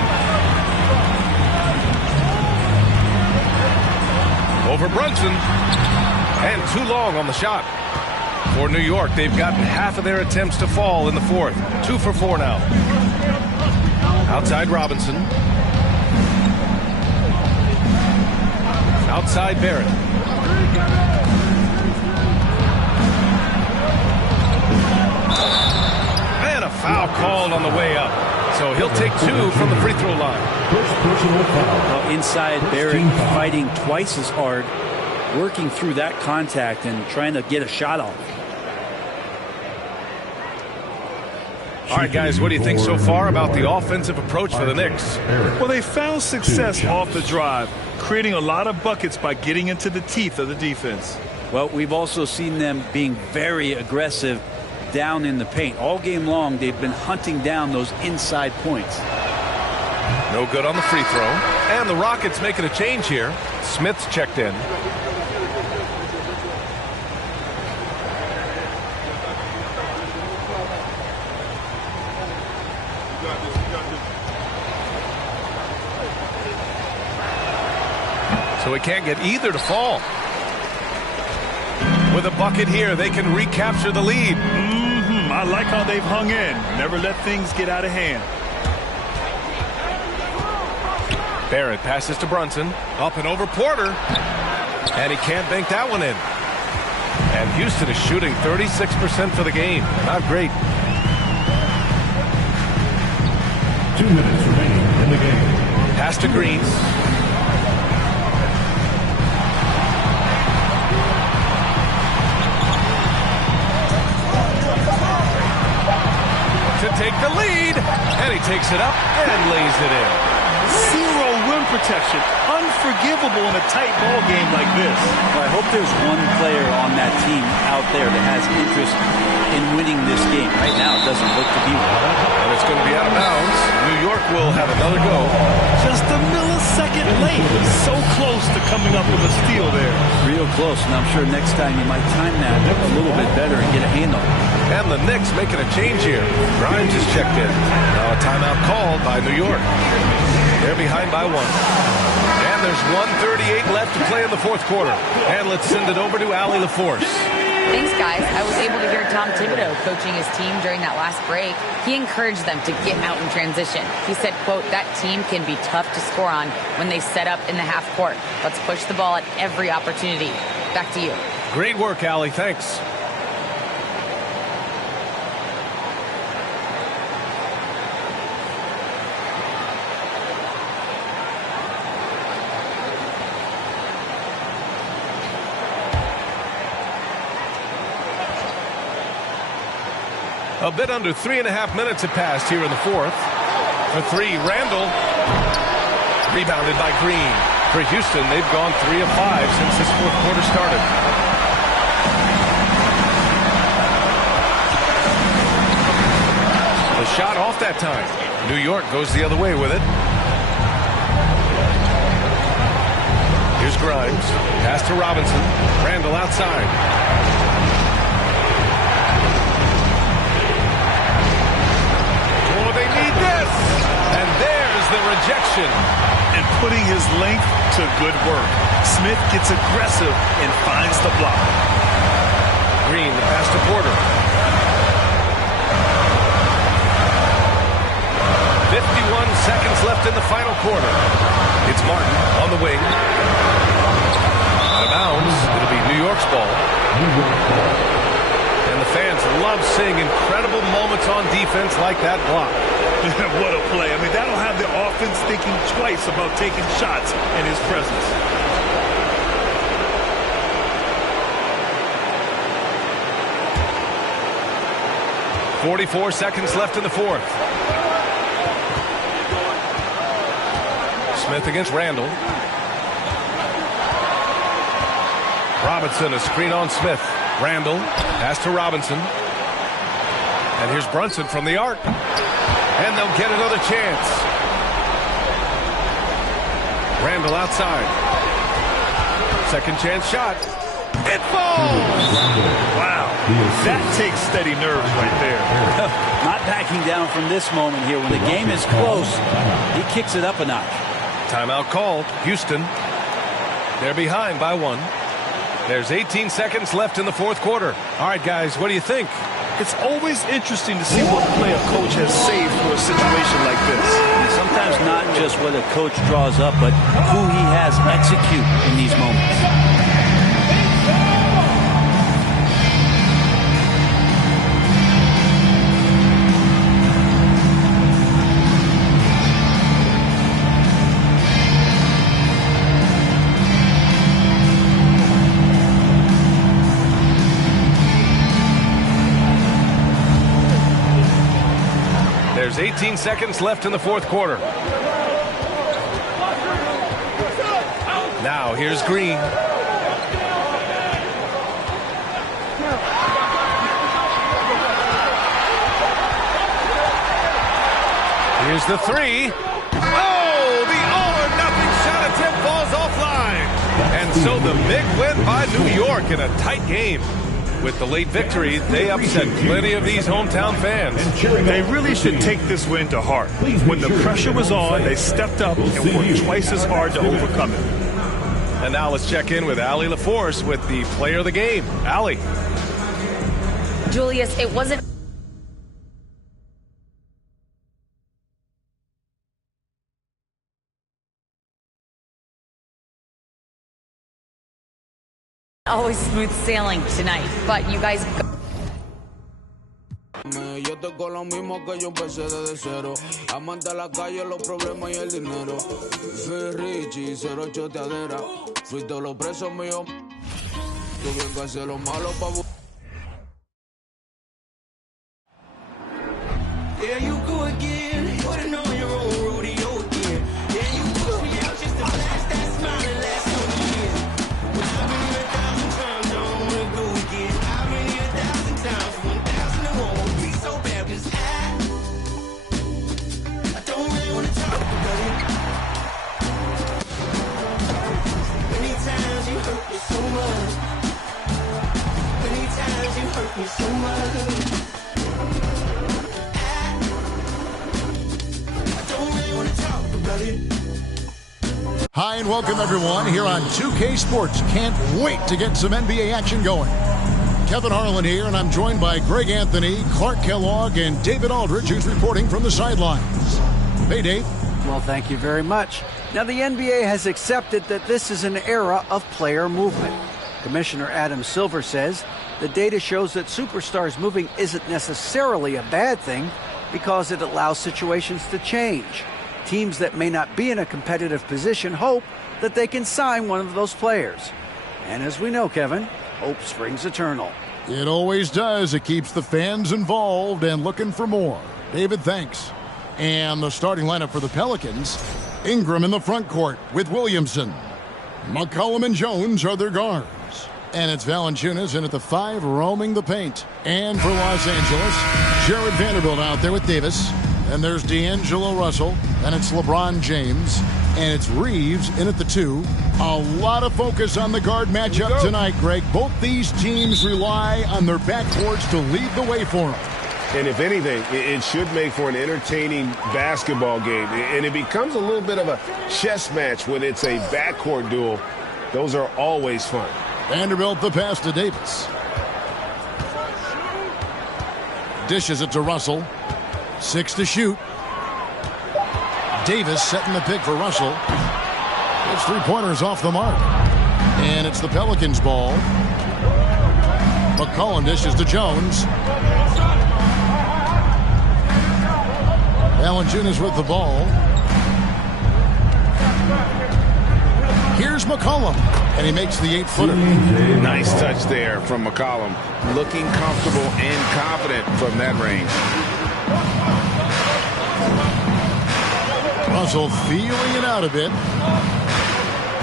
Over Brunson. And too long on the shot. For New York, they've gotten half of their attempts to fall in the fourth. 2 for 4 now. Outside Robinson. Outside Barrett. And a foul called on the way up. So he'll take 2 from the free throw line. Inside, Barrett fighting twice as hard, working through that contact and trying to get a shot off. All right, guys, what do you think so far about the offensive approach for the Knicks? Well, they found success off the drive, creating a lot of buckets by getting into the teeth of the defense. Well, we've also seen them being very aggressive down in the paint. All game long, they've been hunting down those inside points. No good on the free throw. And the Rockets making a change here. Smith's checked in. So we can't get either to fall. With a bucket here, they can recapture the lead. I like how they've hung in. Never let things get out of hand. Barrett passes to Brunson. Up and over Porter. And he can't bank that one in. And Houston is shooting 36% for the game. Not great. 2 minutes remaining in the game. Pass to Green. To take the lead. And he takes it up and lays it in. Zero rim protection. Unforgivable in a tight ball game like this. Well, I hope there's one player on that team out there that has interest in winning this game. Right now, it doesn't look to be one. And it's going to be out of bounds. New York will have another go. Just a millisecond late. So close to coming up with a steal there. Real close, and I'm sure next time you might time that a little bit better and get a handle. And the Knicks making a change here. Grimes is checked in. Now a timeout called by New York. They're behind by 1. And there's 1:38 left to play in the fourth quarter. And let's send it over to Allie LaForce. Thanks, guys. I was able to hear Tom Thibodeau coaching his team during that last break. He encouraged them to get out in transition. He said, quote, that team can be tough to score on when they set up in the half court. Let's push the ball at every opportunity. Back to you. Great work, Allie. Thanks. A bit under 3.5 minutes have passed here in the fourth. For 3, Randall. Rebounded by Green. For Houston, they've gone 3 of 5 since this fourth quarter started. The shot off that time. New York goes the other way with it. Here's Grimes. Pass to Robinson. Randall outside. They need this. And there's the rejection. And putting his length to good work. Smith gets aggressive and finds the block. Green, the pass to Porter. 51 seconds left in the final quarter. It's Martin on the wing. Out of bounds. It'll be New York's ball. And the fans love seeing incredible moments on defense like that block. What a play. I mean, that'll have the offense thinking twice about taking shots in his presence. .44 seconds left in the fourth. Smith against Randall. Robinson, a screen on Smith. Randall, pass to Robinson. And here's Brunson from the arc. And they'll get another chance. Randall outside. Second chance shot. It falls! Wow. That takes steady nerves right there. Not backing down from this moment here. When the game is close, he kicks it up a notch. Timeout called. Houston. They're behind by 1. There's 18 seconds left in the fourth quarter. All right, guys, what do you think? It's always interesting to see what play a coach has saved for a situation like this. And sometimes not just what a coach draws up, but who he has execute in these moments. There's 18 seconds left in the fourth quarter. Now here's Green. Here's the three. Oh, the all-or-nothing shot attempt falls offline. And so the big win by New York in a tight game. With the late victory, they upset plenty of these hometown fans. They really should take this win to heart. When the pressure was on, they stepped up and worked twice as hard to overcome it. And now let's check in with Allie LaForce with the player of the game. Allie. Julius, it wasn't always smooth sailing tonight, but you guys Yo tengo lo mismo que yo empecé desde cero. Amante a la calle, los problemas y el dinero. Fui Richie, cero choteadera. Fuiste los presos míos. Tuve que hacer lo malo pa' There you go again, putting on your own rodeo again. Yeah, you push me out just to blast that smile and last on the year. But I've been here 1,000 times, I don't wanna go again. I've been here 1,000 times, 1,001 won't be so bad, 'cause I don't really wanna talk about it. Many times you hurt me so much. Many times you hurt me so much. Hi and welcome everyone here on 2K Sports. Can't wait to get some NBA action going. Kevin Harlan here, and I'm joined by Greg Anthony, Clark Kellogg, and David Aldridge, who's reporting from the sidelines. Hey, Dave. Well, thank you very much. Now, the NBA has accepted that this is an era of player movement. Commissioner Adam Silver says the data shows that superstars moving isn't necessarily a bad thing because it allows situations to change. Teams that may not be in a competitive position hope that they can sign one of those players. And as we know, Kevin, hope springs eternal. It always does. It keeps the fans involved and looking for more. David, thanks. And the starting lineup for the Pelicans, Ingram in the front court with Williamson. McCollum and Jones are their guards. And it's Valanciunas in at the 5, roaming the paint. And for Los Angeles, Jared Vanderbilt out there with Davis. And there's D'Angelo Russell, and it's LeBron James, and it's Reeves in at the 2. A lot of focus on the guard matchup tonight, Greg. Both these teams rely on their backcourts to lead the way for them. And if anything, it should make for an entertaining basketball game. And it becomes a little bit of a chess match when it's a backcourt duel. Those are always fun. Vanderbilt the pass to Davis. Dishes it to Russell. 6 to shoot. Davis setting the pick for Russell. It's 3-pointers off the mark. And it's the Pelicans' ball. McCollum dishes to Jones. Valanciunas with the ball. Here's McCollum, and he makes the 8-footer. Nice touch there from McCollum. Looking comfortable and confident from that range. Russell feeling it out a bit.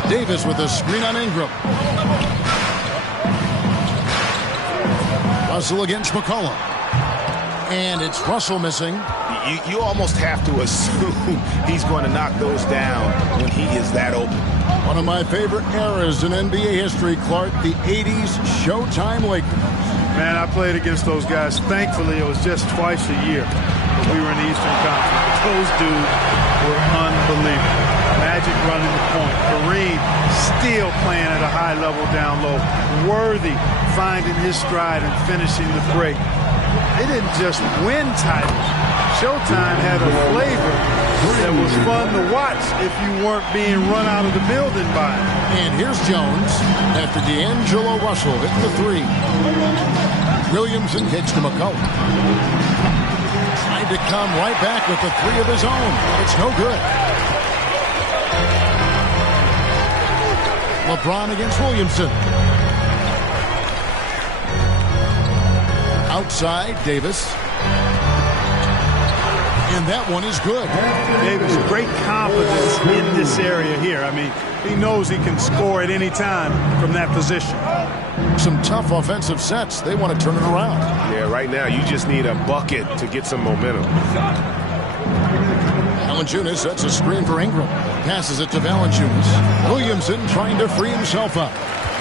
Davis with a screen on Ingram. Russell against McCollum. And it's Russell missing. You almost have to assume he's going to knock those down when he is that open. One of my favorite eras in NBA history, Clark, the 80s Showtime Lakers. Man, I played against those guys. Thankfully, it was just twice a year. We were in the Eastern Conference. Those dudes were unbelievable. Magic running the point. Kareem still playing at a high level down low. Worthy finding his stride and finishing the break. They didn't just win titles. Showtime had a flavor that was fun to watch if you weren't being run out of the building by it. And here's Jones after D'Angelo Russell hit the 3. Williamson kicks to McCollum. Trying to come right back with the 3 of his own. It's no good. LeBron against Williamson. Outside, Davis. And that one is good. Davis, great confidence in this area here. I mean, he knows he can score at any time from that position. Some tough offensive sets. They want to turn it around. Yeah, right now you just need a bucket to get some momentum. Valanciunas sets a screen for Ingram. Passes it to Valanciunas. Williamson trying to free himself up.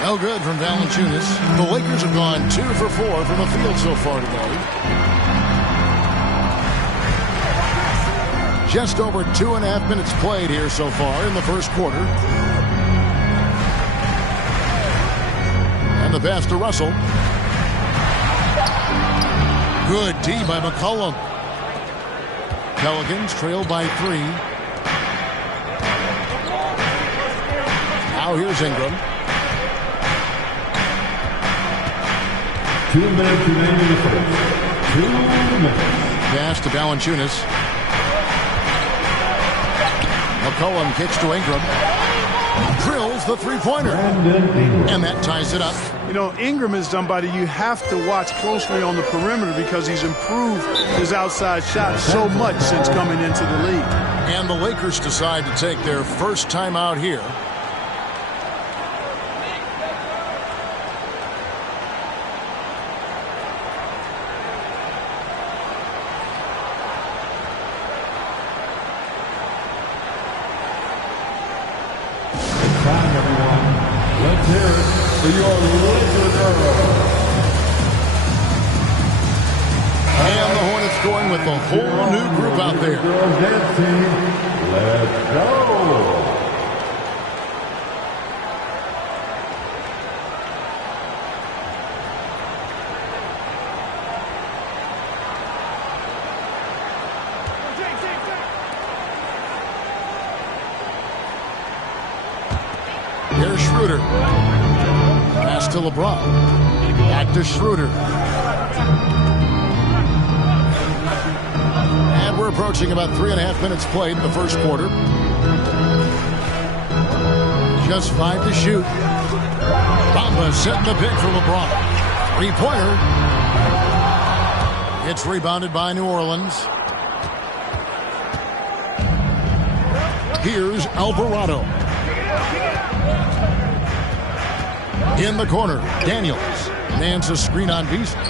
No good from Valanciunas. The Lakers have gone 2 for 4 from the field so far today. Just over 2.5 minutes played here so far in the first quarter. And the pass to Russell. Good D by McCollum. Pelicans trail by 3. Now here's Ingram. 2 minutes remaining in the first. 2 minutes. Pass to Valanciunas. McCollum kicks to Ingram. Drills the 3-pointer. And that ties it up. You know, Ingram is somebody you have to watch closely on the perimeter because he's improved his outside shot so much since coming into the league. And the Lakers decide to take their first time out here. And the Hornets going with a whole new group out there. Let's go. Here's Schroeder. Pass to LeBron. Back to Schroeder. And we're approaching about 3.5 minutes played in the first quarter. Just 5 to shoot. Bamba setting the pick for LeBron. 3-pointer. It's rebounded by New Orleans. Here's Alvarado. In the corner, Daniels. Mans a screen on Beasley.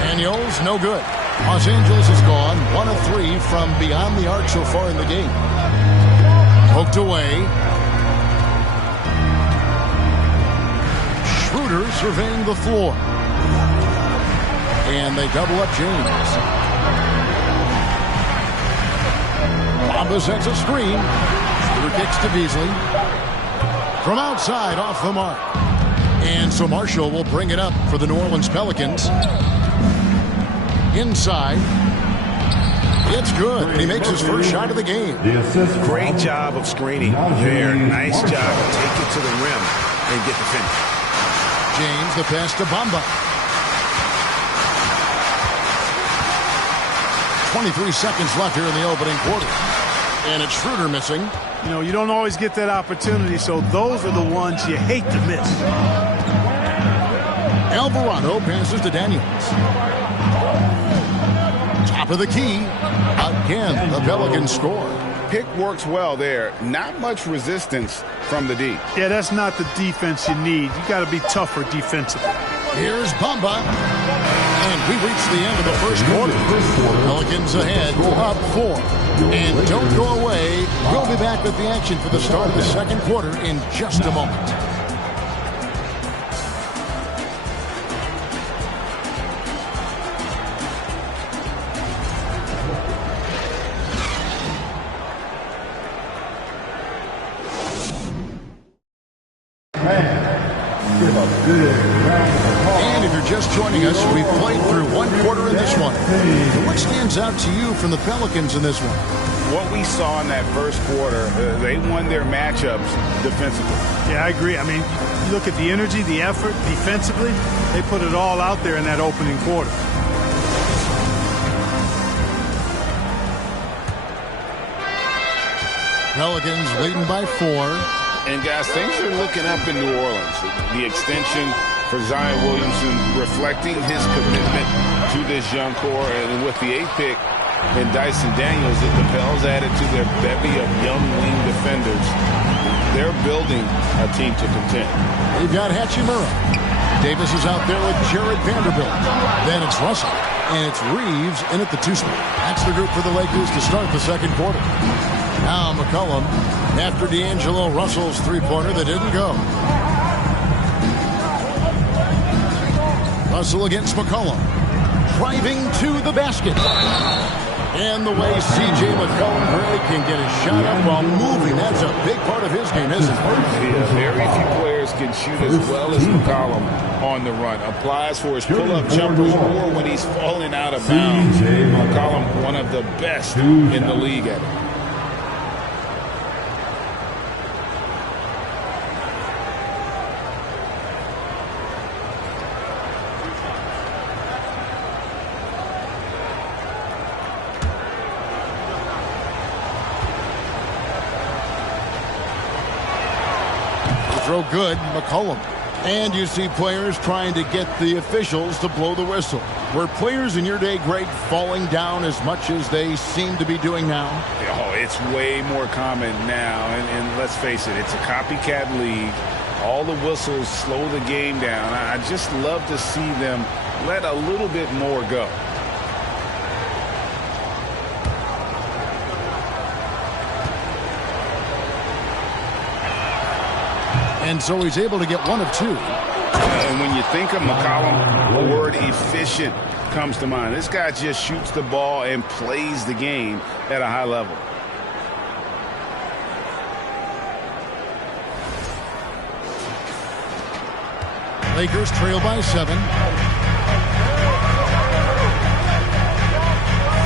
Daniels, no good. Los Angeles has gone 1 of 3 from beyond the arc so far in the game. Poked away. Schroeder surveying the floor. And they double up James. Bamba sets a screen. Schroeder kicks to Beasley. From outside, off the mark. And so Marshall will bring it up for the New Orleans Pelicans. Inside. It's good. And he makes his first shot of the game. Great job of screening there. Nice job to take it to the rim and get the finish. James, the pass to Bamba. 23 seconds left here in the opening quarter. And it's Schroeder missing. You know, you don't always get that opportunity, so those are the ones you hate to miss. Alvarado passes to Daniels. Top of the key. Again, the Pelicans score. Pick works well there. Not much resistance from the D. Yeah, that's not the defense you need. You got to be tougher defensively. Here's Bamba. And we reach the end of the first quarter. Pelicans ahead, up 4. And don't go away. We'll be back with the action for the start of the second quarter in just a moment. And if you're just joining us, we've played through one quarter in this one. What stands out to you from the Pelicans in this one? What we saw in that first quarter, they won their matchups defensively. Yeah, I agree. I mean, you look at the energy, the effort, defensively, they put it all out there in that opening quarter. Pelicans leading by 4. And, guys, things are looking up in New Orleans. The extension for Zion Williamson reflecting his commitment to this young core. And with the 8th pick and Dyson Daniels, the Pels added to their bevy of young wing defenders. They're building a team to contend. They've got Hachimura. Davis is out there with Jared Vanderbilt. Then it's Russell. And it's Reeves in at the 2 spot. That's the group for the Lakers to start the second quarter. Now McCollum after D'Angelo Russell's three-pointer that didn't go. Russell against McCollum. Driving to the basket. And the way C.J. McCollum can get his shot up while moving, that's a big part of his game, isn't it? Yeah, very few players can shoot as well as McCollum on the run. Applies for his pull-up jumpers or when he's falling out of bounds. McCollum, one of the best in the league at it. Throw good, McCollum. And you see players trying to get the officials to blow the whistle. Were players in your day, Greg, falling down as much as they seem to be doing now? Oh, it's way more common now. And let's face it, it's a copycat league. All the whistles slow the game down. I just love to see them let a little bit more go. And so he's able to get 1 of 2. And when you think of McCollum, the word efficient comes to mind. This guy just shoots the ball and plays the game at a high level. Lakers trail by 7.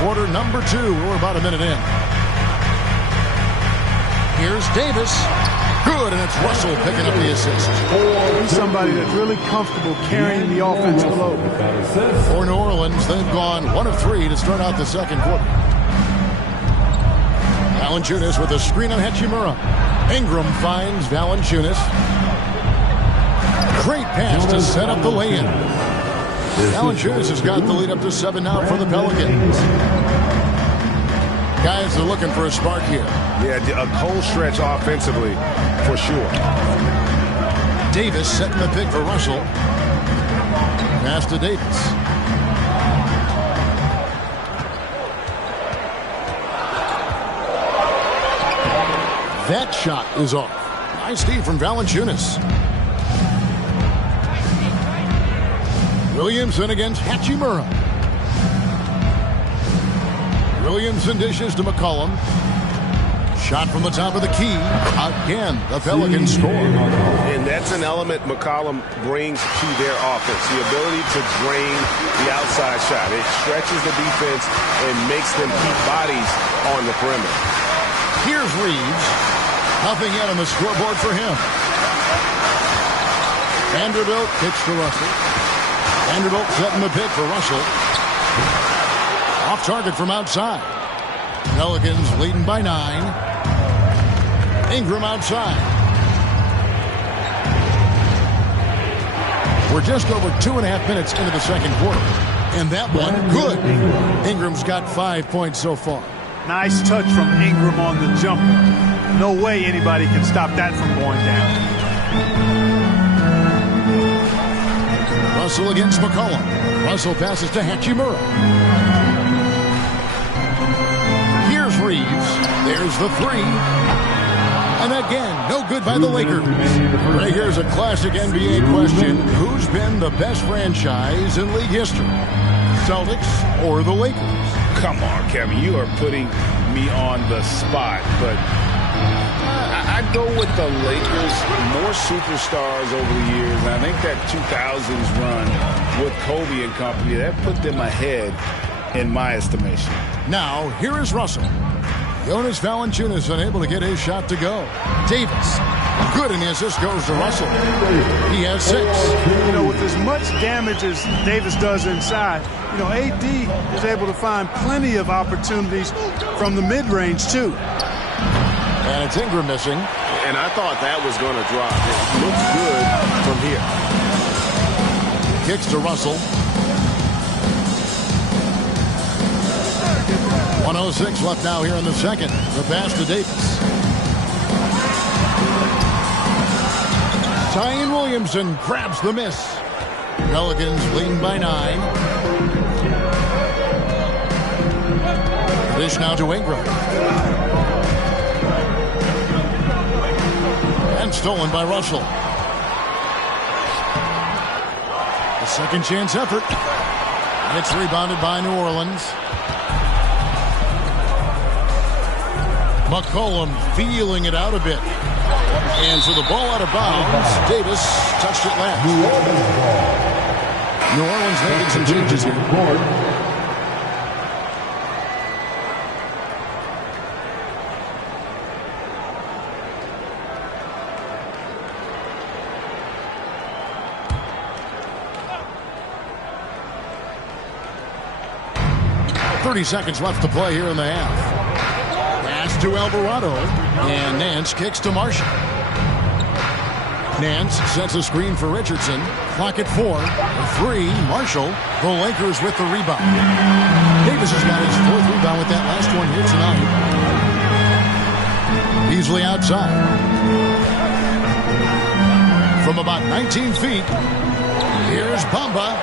Quarter number 2. We're about a minute in. Here's Davis. Good, and it's Russell picking up the assist. He's somebody that's really comfortable carrying the offensive load. For New Orleans, they've gone 1 of 3 to start out the second quarter. Valanciunas with a screen on Hachimura. Ingram finds Valanciunas. Great pass to set up the lay-in. Valanciunas has got the lead up to 7 now for the Pelicans. Guys are looking for a spark here. Yeah, a cold stretch offensively, for sure. Davis setting the pick for Russell. Pass to Davis. That shot is off. Nice D from Valanciunas. Williamson against Hachimura. Williamson dishes to McCollum. Shot from the top of the key. Again, the Pelicans score. And that's an element McCollum brings to their offense. The ability to drain the outside shot. It stretches the defense and makes them keep bodies on the perimeter. Here's Reeves. Nothing yet on the scoreboard for him. Vanderbilt pitch to Russell. Vanderbilt setting the pick for Russell. Off target from outside. Pelicans leading by 9. Ingram outside. We're just over 2.5 minutes into the second quarter. And that one, good. Ingram's got 5 points so far. Nice touch from Ingram on the jumper. No way anybody can stop that from going down. Russell against McCollum. Russell passes to Hachimura. Here's Reeves. There's the 3. And again, no good by the Lakers. Right, here's a classic NBA question. Who's been the best franchise in league history? Celtics or the Lakers? Come on, Kevin. You are putting me on the spot. But I'd go with the Lakers. More superstars over the years. And I think that 2000s run with Kobe and company, that put them ahead in my estimation. Now, here is Russell. Jonas Valanciunas unable to get his shot to go. Davis. Good, and the assist goes to Russell. He has 6. You know, with as much damage as Davis does inside, you know, AD is able to find plenty of opportunities from the mid-range, too. And it's Ingram missing. And I thought that was going to drop. It looks good from here. Kicks to Russell. 1:06 left now here in the second. The pass to Davis. Zion Williamson grabs the miss. Pelicans leading by 9. Dish now to Ingram. And stolen by Russell. A second chance effort. It's rebounded by New Orleans. McCollum feeling it out a bit. And so the ball out of bounds. Davis touched it last. New Orleans making some changes here. .30 seconds left to play here in the half. Pass to Alvarado, and Nance kicks to Marshall. Nance sets a screen for Richardson. Clock at 4. A 3. Marshall. The Lakers with the rebound. Davis has got his 4th rebound with that last one here tonight. Beasley outside. From about 19 feet, here's Bamba.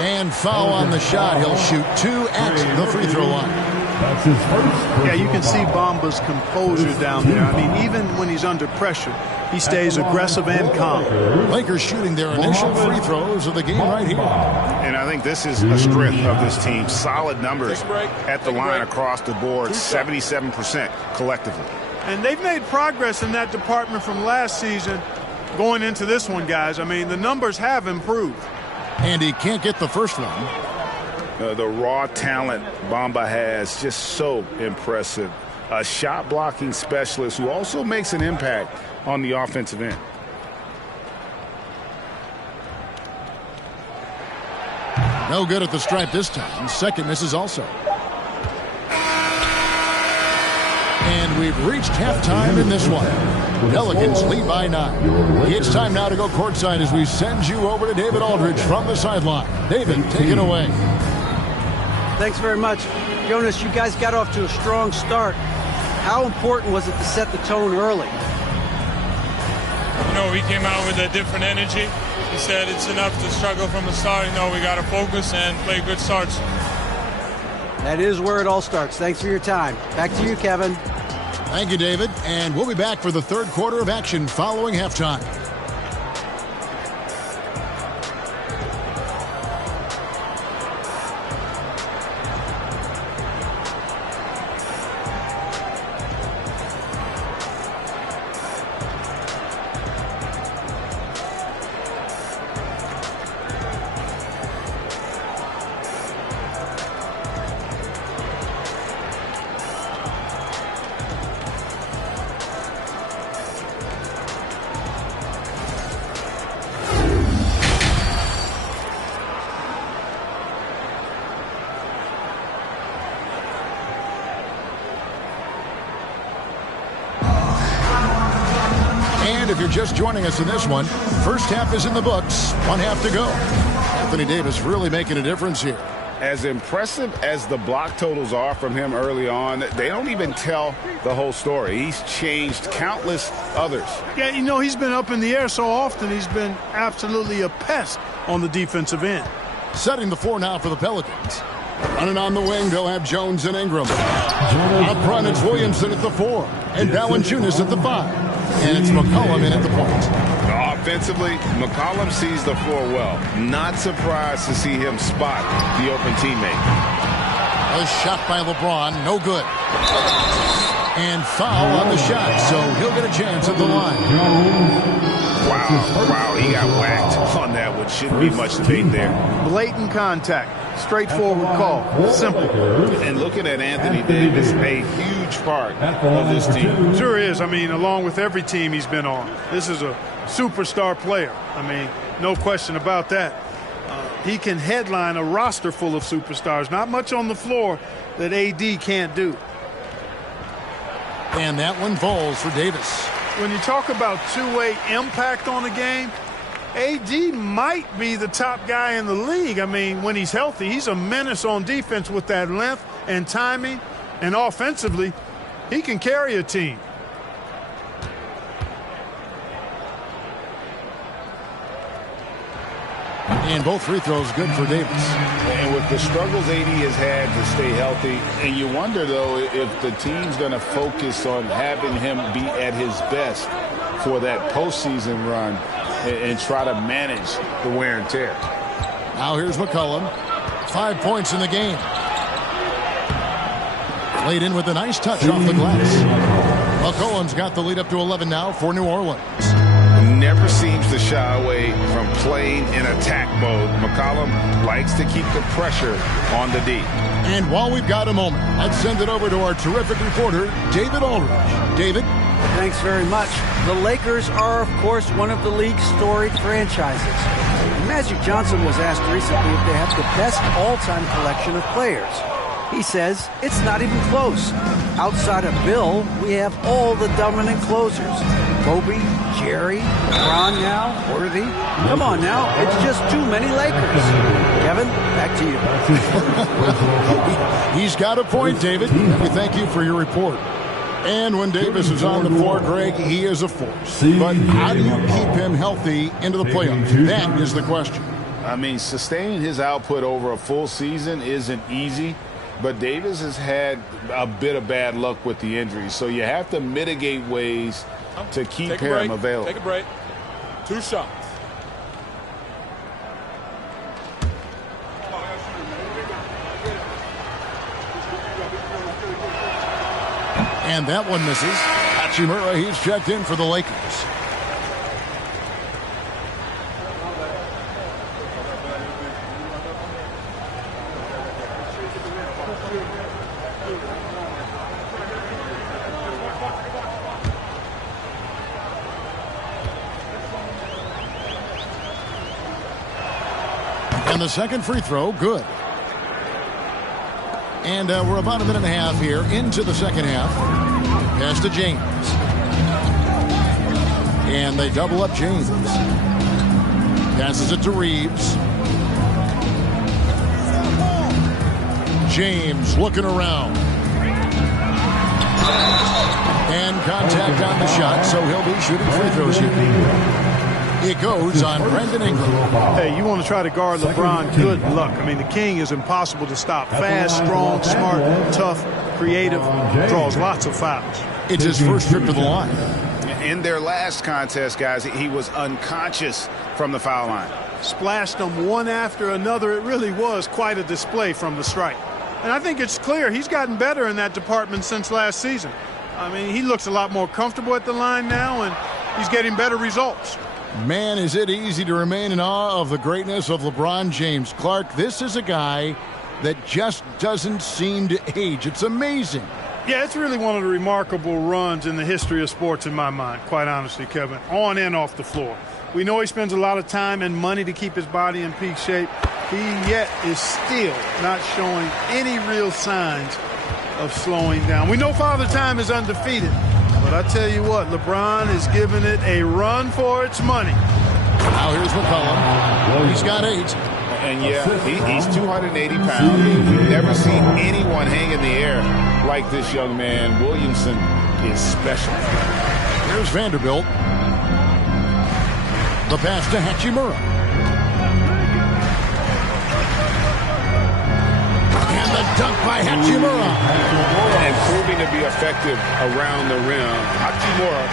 And foul on the shot. He'll shoot 2 at the free throw line. That's his first. Yeah, you can see Bamba's composure down there. I mean, even when he's under pressure, he stays aggressive and calm. Lakers shooting their initial free throws of the game right here. And I think this is a strength of this team. Solid numbers at the line across the board, 77% collectively. And they've made progress in that department from last season going into this one, guys. I mean, the numbers have improved. And he can't get the first one. The raw talent Bamba has, just so impressive. A shot blocking specialist who also makes an impact on the offensive end. No good at the stripe this time. Second misses also. And we've reached halftime in this one. Pelicans lead by 9. It's time now to go courtside as we send you over to David Aldridge from the sideline. David, take it away. Thanks very much. Jonas, you guys got off to a strong start. How important was it to set the tone early? You know, we came out with a different energy. He said it's enough to struggle from the start. You know, we got to focus and play good starts. That is where it all starts. Thanks for your time. Back to you, Kevin. Thank you, David. And we'll be back for the third quarter of action following halftime. you're just joining us in this one, first half is in the books. 1 half to go. Anthony Davis really making a difference here. As impressive as the block totals are from him early on, they don't even tell the whole story. He's changed countless others. Yeah, you know, he's been up in the air so often, he's been absolutely a pest on the defensive end. Setting the floor now for the Pelicans. Running on the wing, they'll have Jones and Ingram. Up front, it's Williamson at the 4, and Valanciunas at the 5. And it's McCollum in at the point. Offensively, McCollum sees the floor well. Not surprised to see him spot the open teammate. A shot by LeBron, no good. And foul on the shot, so he'll get a chance at the line. Wow, he got whacked on that one. Shouldn't be much debate there. Blatant contact. Straightforward call. Simple. And looking at Anthony Davis, a huge part of this team. Sure is. I mean, along with every team he's been on. This is a superstar player. I mean, no question about that. He can headline a roster full of superstars. Not much on the floor that AD can't do. And that one falls for Davis. When you talk about two-way impact on the game, AD might be the top guy in the league. I mean, when he's healthy, he's a menace on defense with that length and timing. And offensively, he can carry a team. And both free throws good for Davis. And with the struggles AD has had to stay healthy, and you wonder, though, if the team's going to focus on having him be at his best for that postseason run and try to manage the wear and tear. Now here's McCollum. 5 points in the game. Played in with a nice touch off the glass. McCollum's got the lead up to 11 now for New Orleans. Never seems to shy away from playing in attack mode. McCollum likes to keep the pressure on the D. And while we've got a moment, let's send it over to our terrific reporter, David Aldridge. David? Thanks very much. The Lakers are, of course, one of the league's storied franchises. And Magic Johnson was asked recently if they have the best all-time collection of players. He says it's not even close. Outside of Bill, we have all the dominant closers. Kobe, Jerry, LeBron now, Worthy. Come on now, it's just too many Lakers. Kevin, back to you. He's got a point, David. We thank you for your report. And when Davis is on the floor, Greg, he is a force. But how do you keep him healthy into the playoffs? That is the question. I mean, sustaining his output over a full season isn't easy. But Davis has had a bit of bad luck with the injuries, so you have to mitigate ways to keep him available. Take a break. 2 shots. And that one misses. Hachimura, he's checked in for the Lakers. And the second free throw, good. And we're about a minute and a half here into the second half. Pass to James. And they double up James. Passes it to Reeves. James looking around. And contact on the shot, so he'll be shooting free throws here. It goes on Brandon Ingram. Hey, you want to try to guard LeBron, good luck. I mean, the king is impossible to stop. Fast, strong, smart, tough, creative, draws lots of fouls. It's his first trip to the line. In their last contest, guys, he was unconscious from the foul line. Splashed them one after another. It really was quite a display from the strike. And I think it's clear he's gotten better in that department since last season. I mean, he looks a lot more comfortable at the line now, and he's getting better results. Man, is it easy to remain in awe of the greatness of LeBron James. Clark, this is a guy that just doesn't seem to age. It's amazing. Yeah, it's really one of the remarkable runs in the history of sports in my mind, quite honestly, Kevin, on and off the floor. We know he spends a lot of time and money to keep his body in peak shape. He yet is still not showing any real signs of slowing down. We know Father Time is undefeated, But I tell you what, LeBron is giving it a run for its money. Now here's McCollum. He's got 8. And yeah, he's 280 pounds. We've never seen anyone hang in the air like this young man. Williamson is special. Here's Vanderbilt. The pass to Hachimura. And the dunk by Hachimura. And proving to be effective around the rim. Hachimura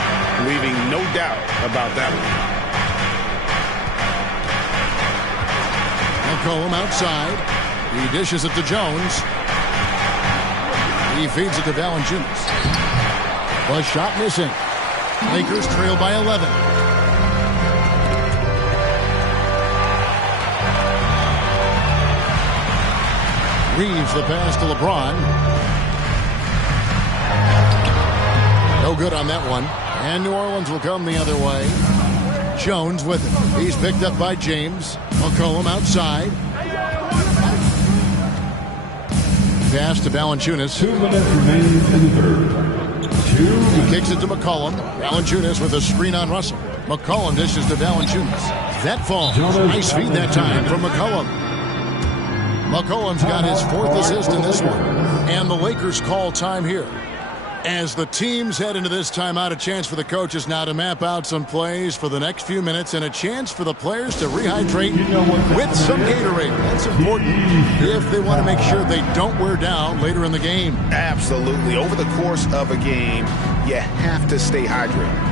leaving no doubt about that one. McCollum outside. He dishes it to Jones. He feeds it to Valanciunas. The shot missing. Lakers trail by 11. Reeves the pass to LeBron. No good on that one. And New Orleans will come the other way. Jones with it. He's picked up by James. McCollum outside. Pass to Valanciunas. 2 minutes remaining in the third. He kicks it to McCollum. Valanciunas with a screen on Russell. McCollum dishes to Valanciunas. That falls. Nice feed that time from McCollum. McCollum's got his 4th assist in this one. And the Lakers call time here. As the teams head into this timeout, a chance for the coaches now to map out some plays for the next few minutes and a chance for the players to rehydrate with some Gatorade. That's important if they want to make sure they don't wear down later in the game. Absolutely. Over the course of a game, you have to stay hydrated.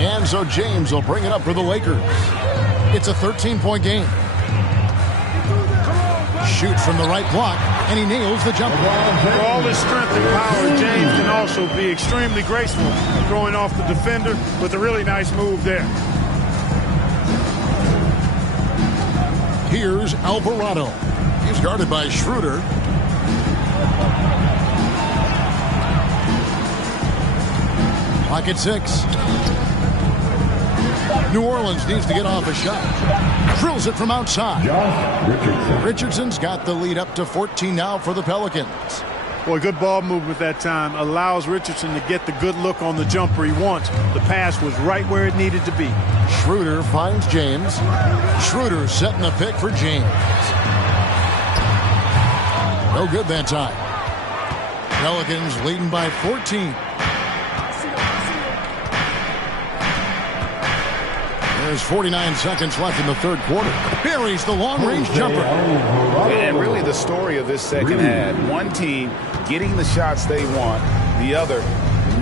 And so James will bring it up for the Lakers. It's a 13-point game. Shoots from the right block, and he nails the jumper. For all his strength and power, James can also be extremely graceful, throwing off the defender with a really nice move there. Here's Alvarado. He's guarded by Schroeder. Pocket 6. New Orleans needs to get off a shot. Drills it from outside. Richardson's got the lead up to 14 now for the Pelicans. Boy, good ball movement that time. Allows Richardson to get the good look on the jumper he wants. The pass was right where it needed to be. Schroeder finds James. Schroeder setting the pick for James. No good that time. Pelicans leading by 14. There's 49 seconds left in the third quarter. Buries the long-range jumper. And really the story of this second half. One team getting the shots they want, the other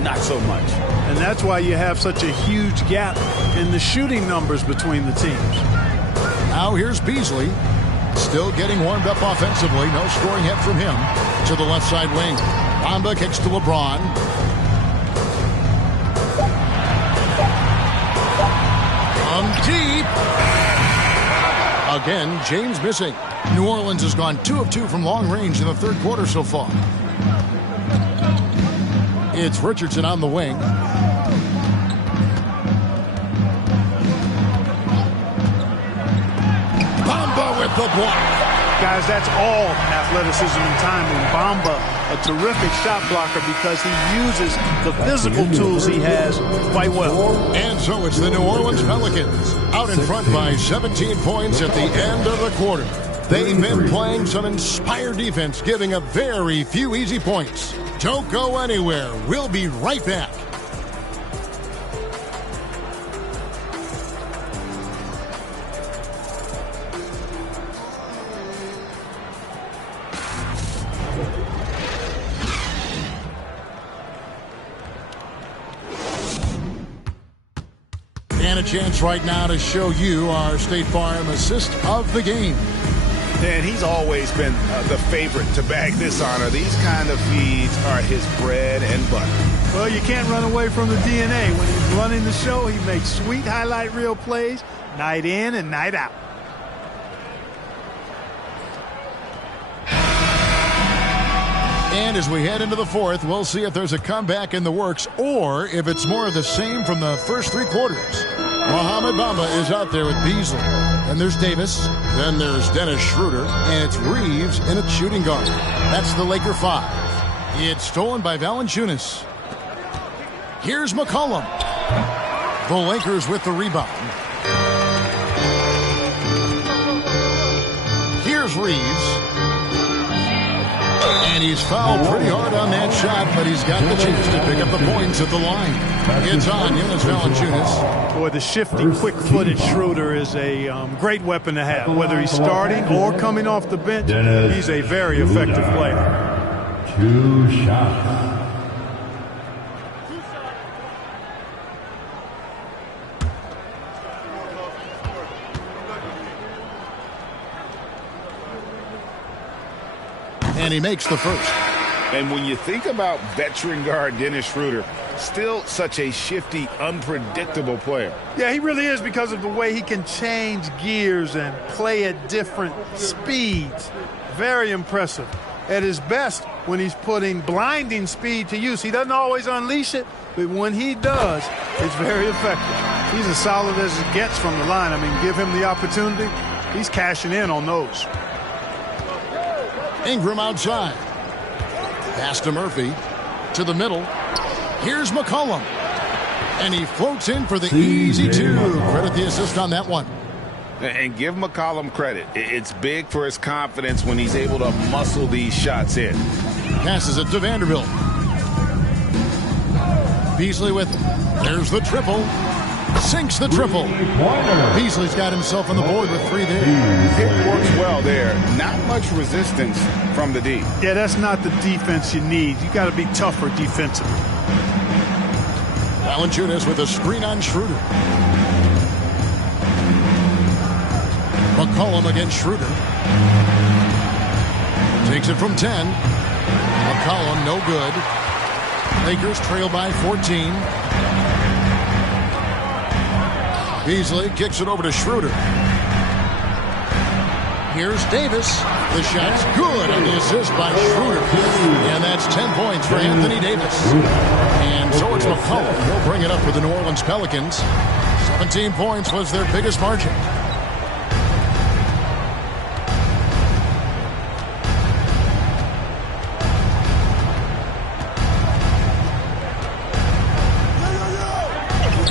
not so much. And that's why you have such a huge gap in the shooting numbers between the teams. Now here's Beasley. Still getting warmed up offensively. No scoring hit from him. To the left side wing. Bamba kicks to LeBron. Deep. Again, James missing. New Orleans has gone 2 of 2 from long range in the third quarter so far. It's Richardson on the wing. Bamba with the block. Guys, that's all athleticism and timing. Bamba, a terrific shot blocker because he uses the physical tools he has quite well. And so it's the New Orleans Pelicans out in front by 17 points at the end of the quarter. They've been playing some inspired defense, giving up very few easy points. Don't go anywhere. We'll be right back. And a chance right now to show you our State Farm assist of the game. And he's always been the favorite to bag this honor. These kind of feeds are his bread and butter. Well, you can't run away from the DNA. When he's running the show, he makes sweet highlight reel plays night in and night out. And as we head into the fourth, we'll see if there's a comeback in the works or if it's more of the same from the first three quarters. Mohamed Bamba is out there with Beasley. Then there's Davis. Then there's Dennis Schroeder. And it's Reeves in at shooting guard. That's the Laker 5. It's stolen by Valanciunas. Here's McCollum. The Lakers with the rebound. Here's Reeves. And he's fouled pretty hard on that shot, but he's got the chance to pick up the points at the line. It's on Jonas Valanciunas. Boy, the shifty, quick-footed Schroeder is a great weapon to have. Whether he's starting or coming off the bench, he's a very effective player. 2 shots. And he makes the first. And when you think about veteran guard Dennis Schroeder, still such a shifty, unpredictable player. Yeah, he really is because of the way he can change gears and play at different speeds. Very impressive. At his best, when he's putting blinding speed to use, he doesn't always unleash it, but when he does, it's very effective. He's as solid as it gets from the line. I mean, give him the opportunity, he's cashing in on those. Ingram outside. Pass to Murphy. To the middle. Here's McCollum. And he floats in for the easy 2. Credit the assist on that one. And give McCollum credit. It's big for his confidence when he's able to muscle these shots in. Passes it to Vanderbilt. Beasley with it. There's the triple. Sinks the triple. Beasley's got himself on the board with 3 there. It works well there. Not much resistance from the D. Yeah, that's not the defense you need. You got to be tougher defensively. Valanciunas with a screen on Schroeder. McCollum against Schroeder. Takes it from 10. McCollum no good. Lakers trail by 14. Beasley kicks it over to Schroeder. Here's Davis. The shot's good on the assist by Schroeder. And that's 10 points for Anthony Davis. And so it's McCollum. He'll bring it up for the New Orleans Pelicans. 17 points was their biggest margin.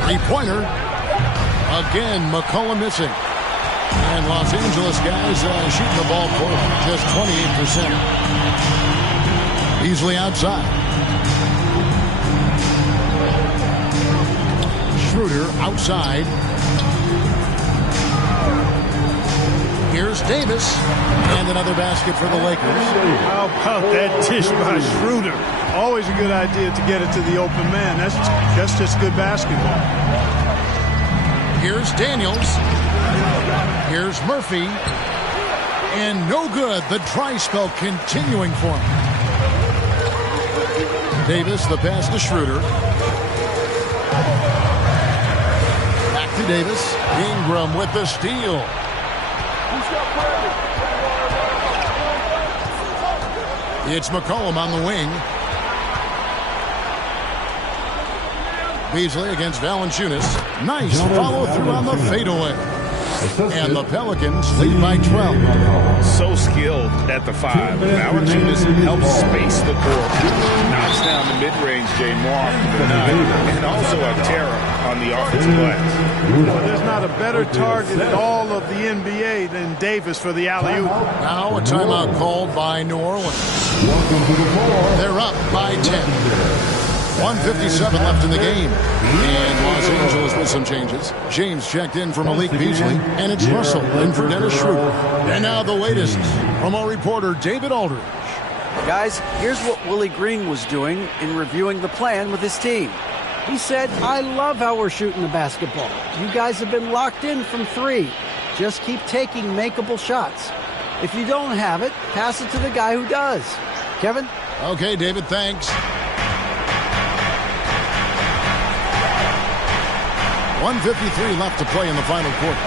Three-pointer. Again, McCollum missing. And Los Angeles guys shooting the ball for just 28%. Beasley outside. Schroeder outside. Here's Davis. And another basket for the Lakers. How about that dish by Schroeder? Always a good idea to get it to the open man. That's just good basketball. Here's Daniels. Here's Murphy. And no good. The dry spell continuing for him. Davis, the pass to Schroeder. Back to Davis. Ingram with the steal. It's McCollum on the wing. Beasley against Valanciunas. Nice follow through on the fadeaway. And the Pelicans lead by 12. So skilled at the 5. Valanciunas helps space the court. Knocks down the mid-range game more often than not. And also a terror on the offensive glass. Well, there's not a better target in all of the NBA than Davis for the alley-oop. Now a timeout called by New Orleans. They're up by 10. 1:57 left in the game. And Los Angeles with some changes. James checked in for Malik Beasley. And it's Russell in for Dennis Schroeder. And now the latest from our reporter, David Aldridge. Guys, here's what Willie Green was doing in reviewing the plan with his team. He said, I love how we're shooting the basketball. You guys have been locked in from 3. Just keep taking makeable shots. If you don't have it, pass it to the guy who does. Kevin? Okay, David, thanks. 1:53 left to play in the final quarter.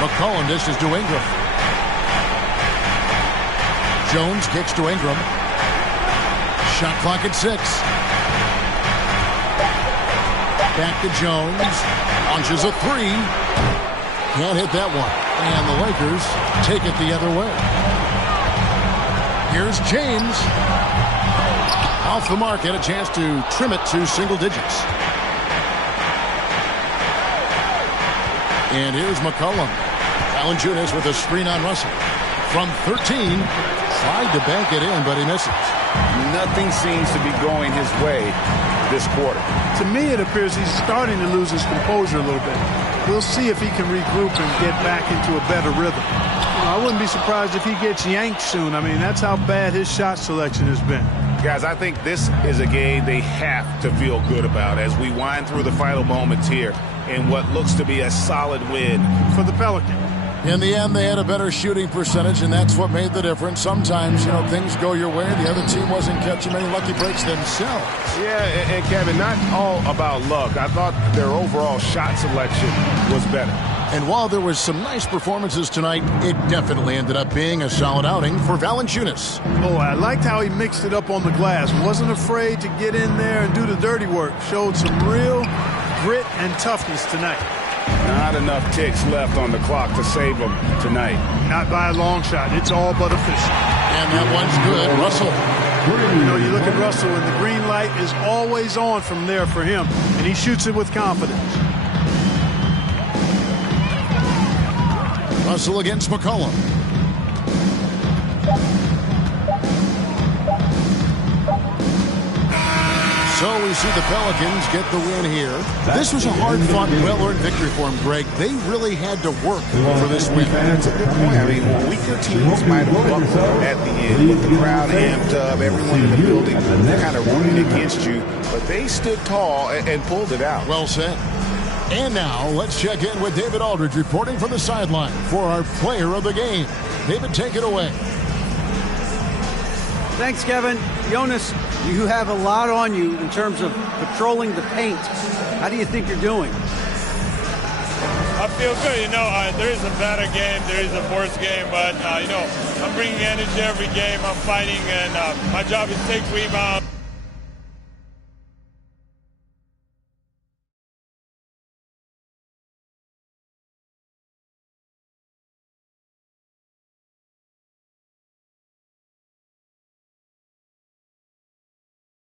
McCollum dishes to Ingram. Jones kicks to Ingram. Shot clock at 6. Back to Jones. Launches a 3. Can't hit that one. And the Lakers take it the other way. Here's James. Off the mark, had a chance to trim it to single digits. And here's McCollum. Valanciunas with a screen on Russell. From 13, tried to bank it in, but he misses. Nothing seems to be going his way this quarter. To me, it appears he's starting to lose his composure a little bit. We'll see if he can regroup and get back into a better rhythm. I wouldn't be surprised if he gets yanked soon. I mean, that's how bad his shot selection has been. Guys, I think this is a game they have to feel good about as we wind through the final moments here in what looks to be a solid win for the Pelicans. In the end, they had a better shooting percentage, and that's what made the difference. Sometimes, things go your way. The other team wasn't catching many lucky breaks themselves. Yeah, and Kevin, not all about luck. I thought their overall shot selection was better. And while there was some nice performances tonight, it definitely ended up being a solid outing for Valanciunas. Oh, I liked how he mixed it up on the glass. Wasn't afraid to get in there and do the dirty work. Showed some real grit and toughness tonight. Not enough ticks left on the clock to save him tonight. Not by a long shot. It's all but official. And that one's good. Russell. You look at Russell, and the green light is always on from there for him, and he shoots it with confidence. Russell against McCollum. So we see the Pelicans get the win here. This was a hard-fought, well-earned victory for them, Greg. They really had to work for this win. That's a good point. I mean, weaker teams might have buckled at the end with the crowd amped up, everyone in the building kind of rooting against you. But they stood tall and pulled it out. Well said. And now, let's check in with David Aldridge reporting from the sideline for our player of the game. David, take it away. Thanks, Kevin. Jonas, you have a lot on you in terms of patrolling the paint. How do you think you're doing? I feel good. There is a better game, there is a worse game, but, I'm bringing energy every game. I'm fighting, and my job is to take rebounds.